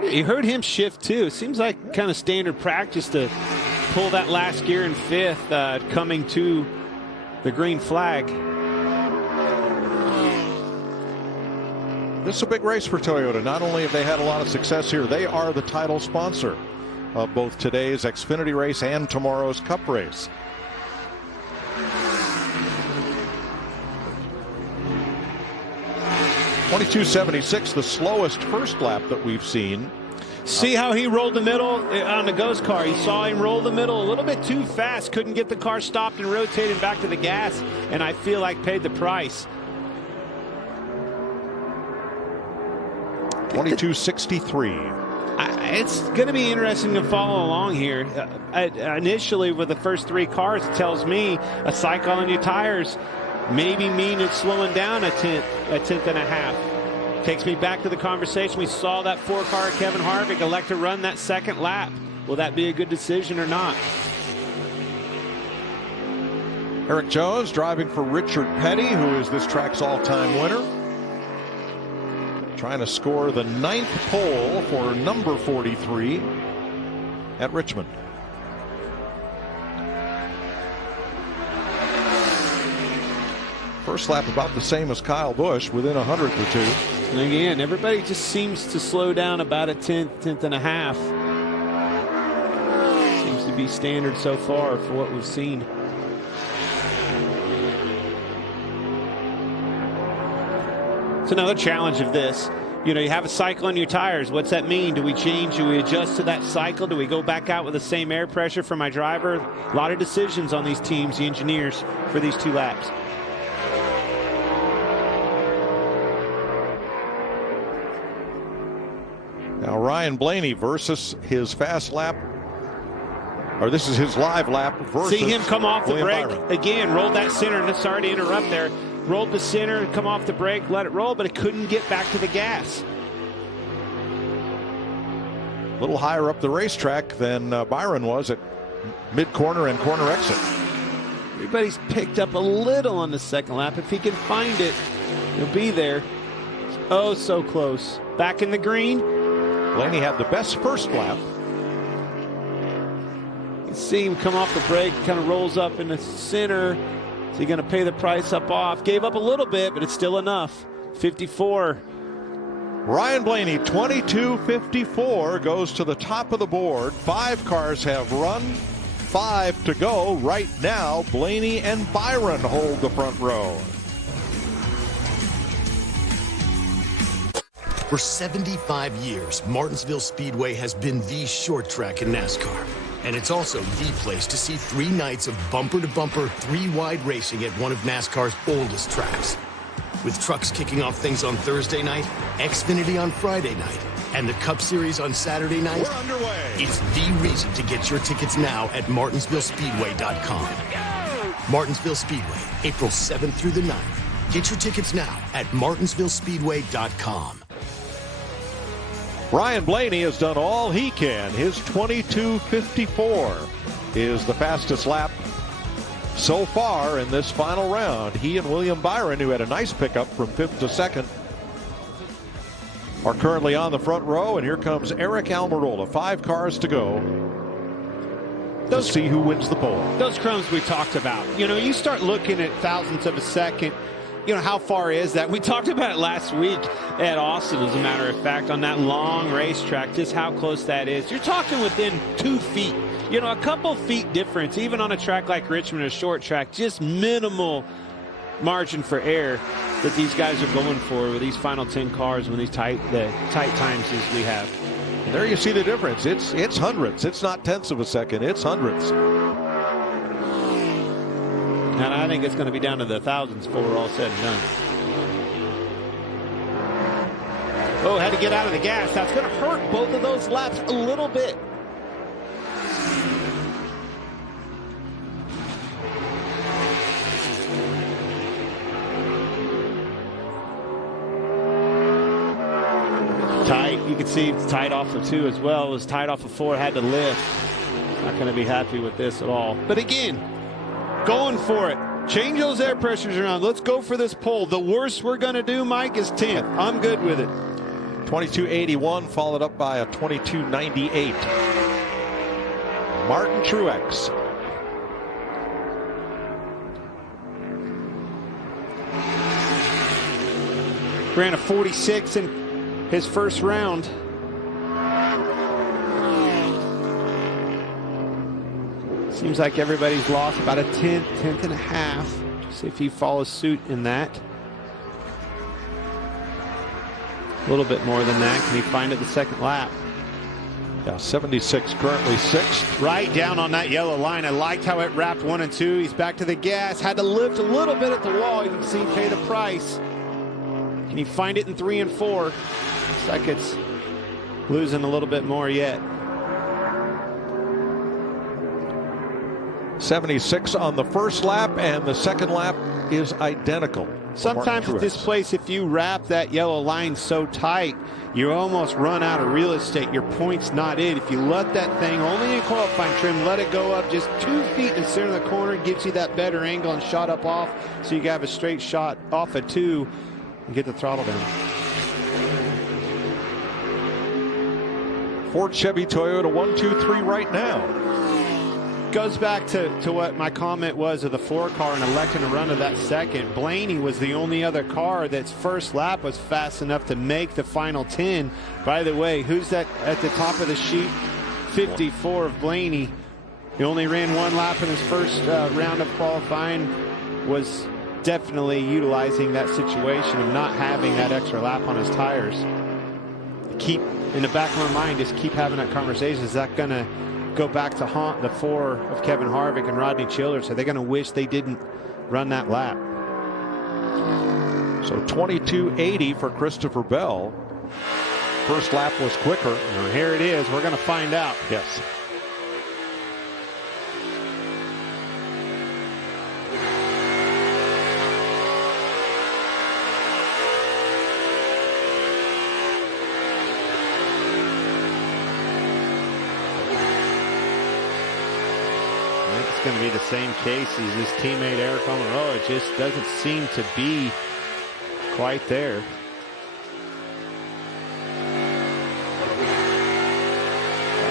You heard him shift too. It seems like kind of standard practice to pull that last gear in fifth coming to the green flag. This is a big race for Toyota. Not only have they had a lot of success here, they are the title sponsor of both today's Xfinity race and tomorrow's Cup race. .22.76, the slowest first lap that we've seen. See how he rolled the middle on the ghost car. You saw him roll the middle a little bit too fast. Couldn't get the car stopped and rotated back to the gas. And I feel like paid the price. 22.63. It's going to be interesting to follow along here. Initially, with the first three cars, it tells me a cycle on your tires maybe mean it's slowing down a tenth and a half. Takes me back to the conversation. We saw that 4-car Kevin Harvick elect to run that second lap. Will that be a good decision or not? Eric Jones driving for Richard Petty, who is this track's all-time winner. Trying to score the 9th pole for number 43 at Richmond. First lap about the same as Kyle Busch, within 100th or two. And again, everybody just seems to slow down about a tenth and a half. Seems to be standard so far for what we've seen. It's another challenge of this. You know, you have a cycle on your tires. What's that mean? Do we change? Do we adjust to that cycle? Do we go back out with the same air pressure for my driver? A lot of decisions on these teams, the engineers, for these 2 laps. Now Ryan Blaney versus his fast lap, or this is his live lap versus. See him come off the brake Byron. again, rolled that center, and sorry to interrupt there. Rolled the center, come off the brake, let it roll, but it couldn't get back to the gas. A little higher up the racetrack than Byron was at mid-corner and corner exit. Everybody's picked up a little on the second lap. If he can find it, he'll be there. Oh, so close. Back in the green. Blaney had the best first lap. You can see him come off the brake, kind of rolls up in the center. Is he going to pay the price up off? Gave up a little bit, but it's still enough. 54. Ryan Blaney, 22.54, goes to the top of the board. 5 cars have run, 5 to go. Right now, Blaney and Byron hold the front row. For 75 years, Martinsville Speedway has been the short track in NASCAR. And it's also the place to see 3 nights of bumper-to-bumper, 3-wide racing at one of NASCAR's oldest tracks. With trucks kicking off things on Thursday night, Xfinity on Friday night, and the Cup Series on Saturday night, we're underway. It's the reason to get your tickets now at martinsvillespeedway.com. Martinsville Speedway, April 7th through the 9th. Get your tickets now at martinsvillespeedway.com. Ryan Blaney has done all he can. His 22:54 is the fastest lap so far in this final round. He and William Byron, who had a nice pickup from 5th to 2nd, are currently on the front row, and here comes Eric Almirola. 5 cars to go. Let's see who wins the pole. Those crumbs we talked about. You know, you start looking at thousandths of a second. You know, how far is that? We talked about it last week at Austin, as a matter of fact, on that long racetrack, just how close that is. You're talking within 2 feet. You know, a couple feet difference, even on a track like Richmond, a short track, just minimal margin for error that these guys are going for with these final 10 cars when these tight times as we have. And there you see the difference. It's hundredths. It's not tenths of a second. It's hundredths. And I think it's going to be down to the thousandths before we're all said and done. Oh, had to get out of the gas. That's going to hurt both of those laps a little bit. Tight. You can see it's tight off of 2 as well. It was tight off of 4. Had to lift. Not going to be happy with this at all. But again, going for it. Change those air pressures around. Let's go for this pole. The worst we're going to do, Mike, is 10th. I'm good with it. 22:81 followed up by a 22:98. Martin Truex. Ran a 46 in his first round. Seems like everybody's lost about a tenth and a half. See if he follows suit in that. A little bit more than that. Can he find it the second lap? Yeah, 76 currently 6th. Right down on that yellow line. I liked how it wrapped 1 and 2. He's back to the gas. Had to lift a little bit at the wall. You can see him pay the price. Can he find it in 3 and 4? Looks like it's losing a little bit more yet. 76 on the first lap, and the second lap is identical. Sometimes at this place, if you wrap that yellow line so tight, you almost run out of real estate. Your point's not in. If you let that thing only in qualifying trim, let it go up just 2 feet in the center of the corner, gives you that better angle and shot up off, so you can have a straight shot off at 2 and get the throttle down. Ford, Chevy, Toyota, 1, 2, 3 right now. Goes back to what my comment was of the 4 car and electing to run to that second. Blaney was the only other car that's first lap was fast enough to make the final 10. By the way, who's that at the top of the sheet? 54 of Blaney. He only ran 1 lap in his first round of qualifying. Was definitely utilizing that situation of not having that extra lap on his tires. Keep in the back of my mind, just keep having that conversation. Is that going to go back to haunt the 4 of Kevin Harvick and Rodney Childers? Are they going to wish they didn't run that lap? So 22:80 for Christopher Bell. First lap was quicker. And here it is. We're going to find out. Yes. Going to be the same case as his teammate Eric Almirola. It just doesn't seem to be quite there.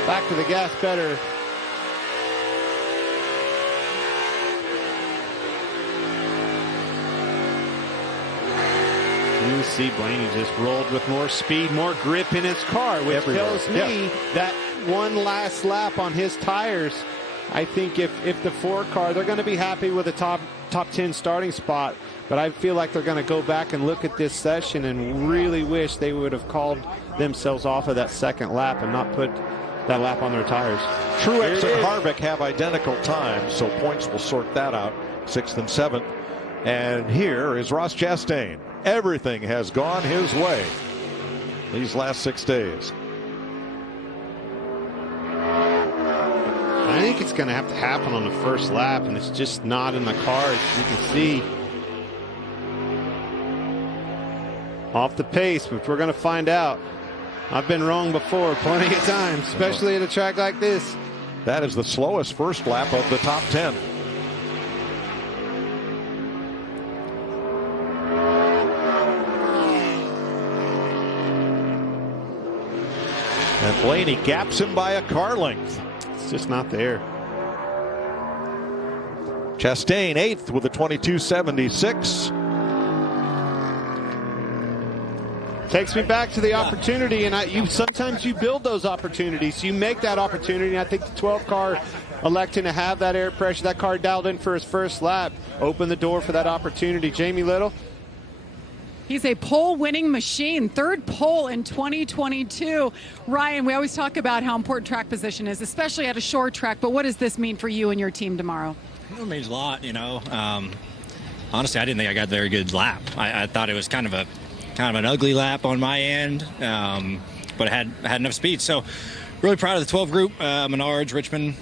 Back to the gas better. You see Blaney just rolled with more speed, more grip in his car, which tells me that one last lap on his tires. I think if the 4 car, they're going to be happy with a top 10 starting spot, but I feel like they're going to go back and look at this session and really wish they would have called themselves off of that second lap and not put that lap on their tires. Truex and Harvick have identical times, so points will sort that out. 6th and 7th. And here is Ross Chastain. Everything has gone his way these last 6 days. I think it's going to have to happen on the first lap, and it's just not in the cards. You can see off the pace, but we're going to find out. I've been wrong before plenty of times, especially at a track like this. That is the slowest first lap of the top 10. And Blaney gaps him by a car length. It's just not there. Chastain 8th with a 22.76. Takes me back to the opportunity, and sometimes you build those opportunities. You make that opportunity, and I think the 12 car electing to have that air pressure, that car dialed in for his first lap, opened the door for that opportunity. Jamie Little. He's a pole-winning machine, third pole in 2022. Ryan, we always talk about how important track position is, especially at a short track, but what does this mean for you and your team tomorrow? It means a lot, honestly, I didn't think I got a very good lap. I thought it was kind of an ugly lap on my end, but it had enough speed. So really proud of the 12 group. Menards, Richmond,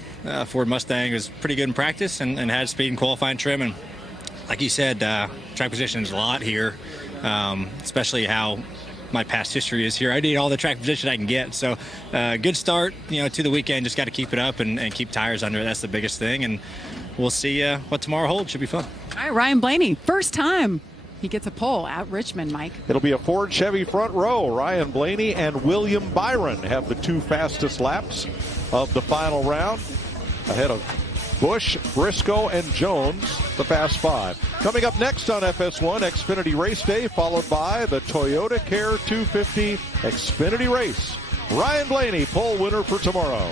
Ford Mustang was pretty good in practice and had speed in qualifying trim. And like you said, track position is a lot here, especially how my past history is here. I need all the track position I can get. So good start, to the weekend. Just got to keep it up and keep tires under it. That's the biggest thing. And we'll see what tomorrow holds. Should be fun. All right, Ryan Blaney, first time he gets a pole at Richmond, Mike. It'll be a Ford Chevy front row. Ryan Blaney and William Byron have the 2 fastest laps of the final round, ahead of Busch, Briscoe, and Jones, the fast 5. Coming up next on FS1, Xfinity Race Day, followed by the Toyota Care 250 Xfinity Race. Ryan Blaney, pole winner for tomorrow.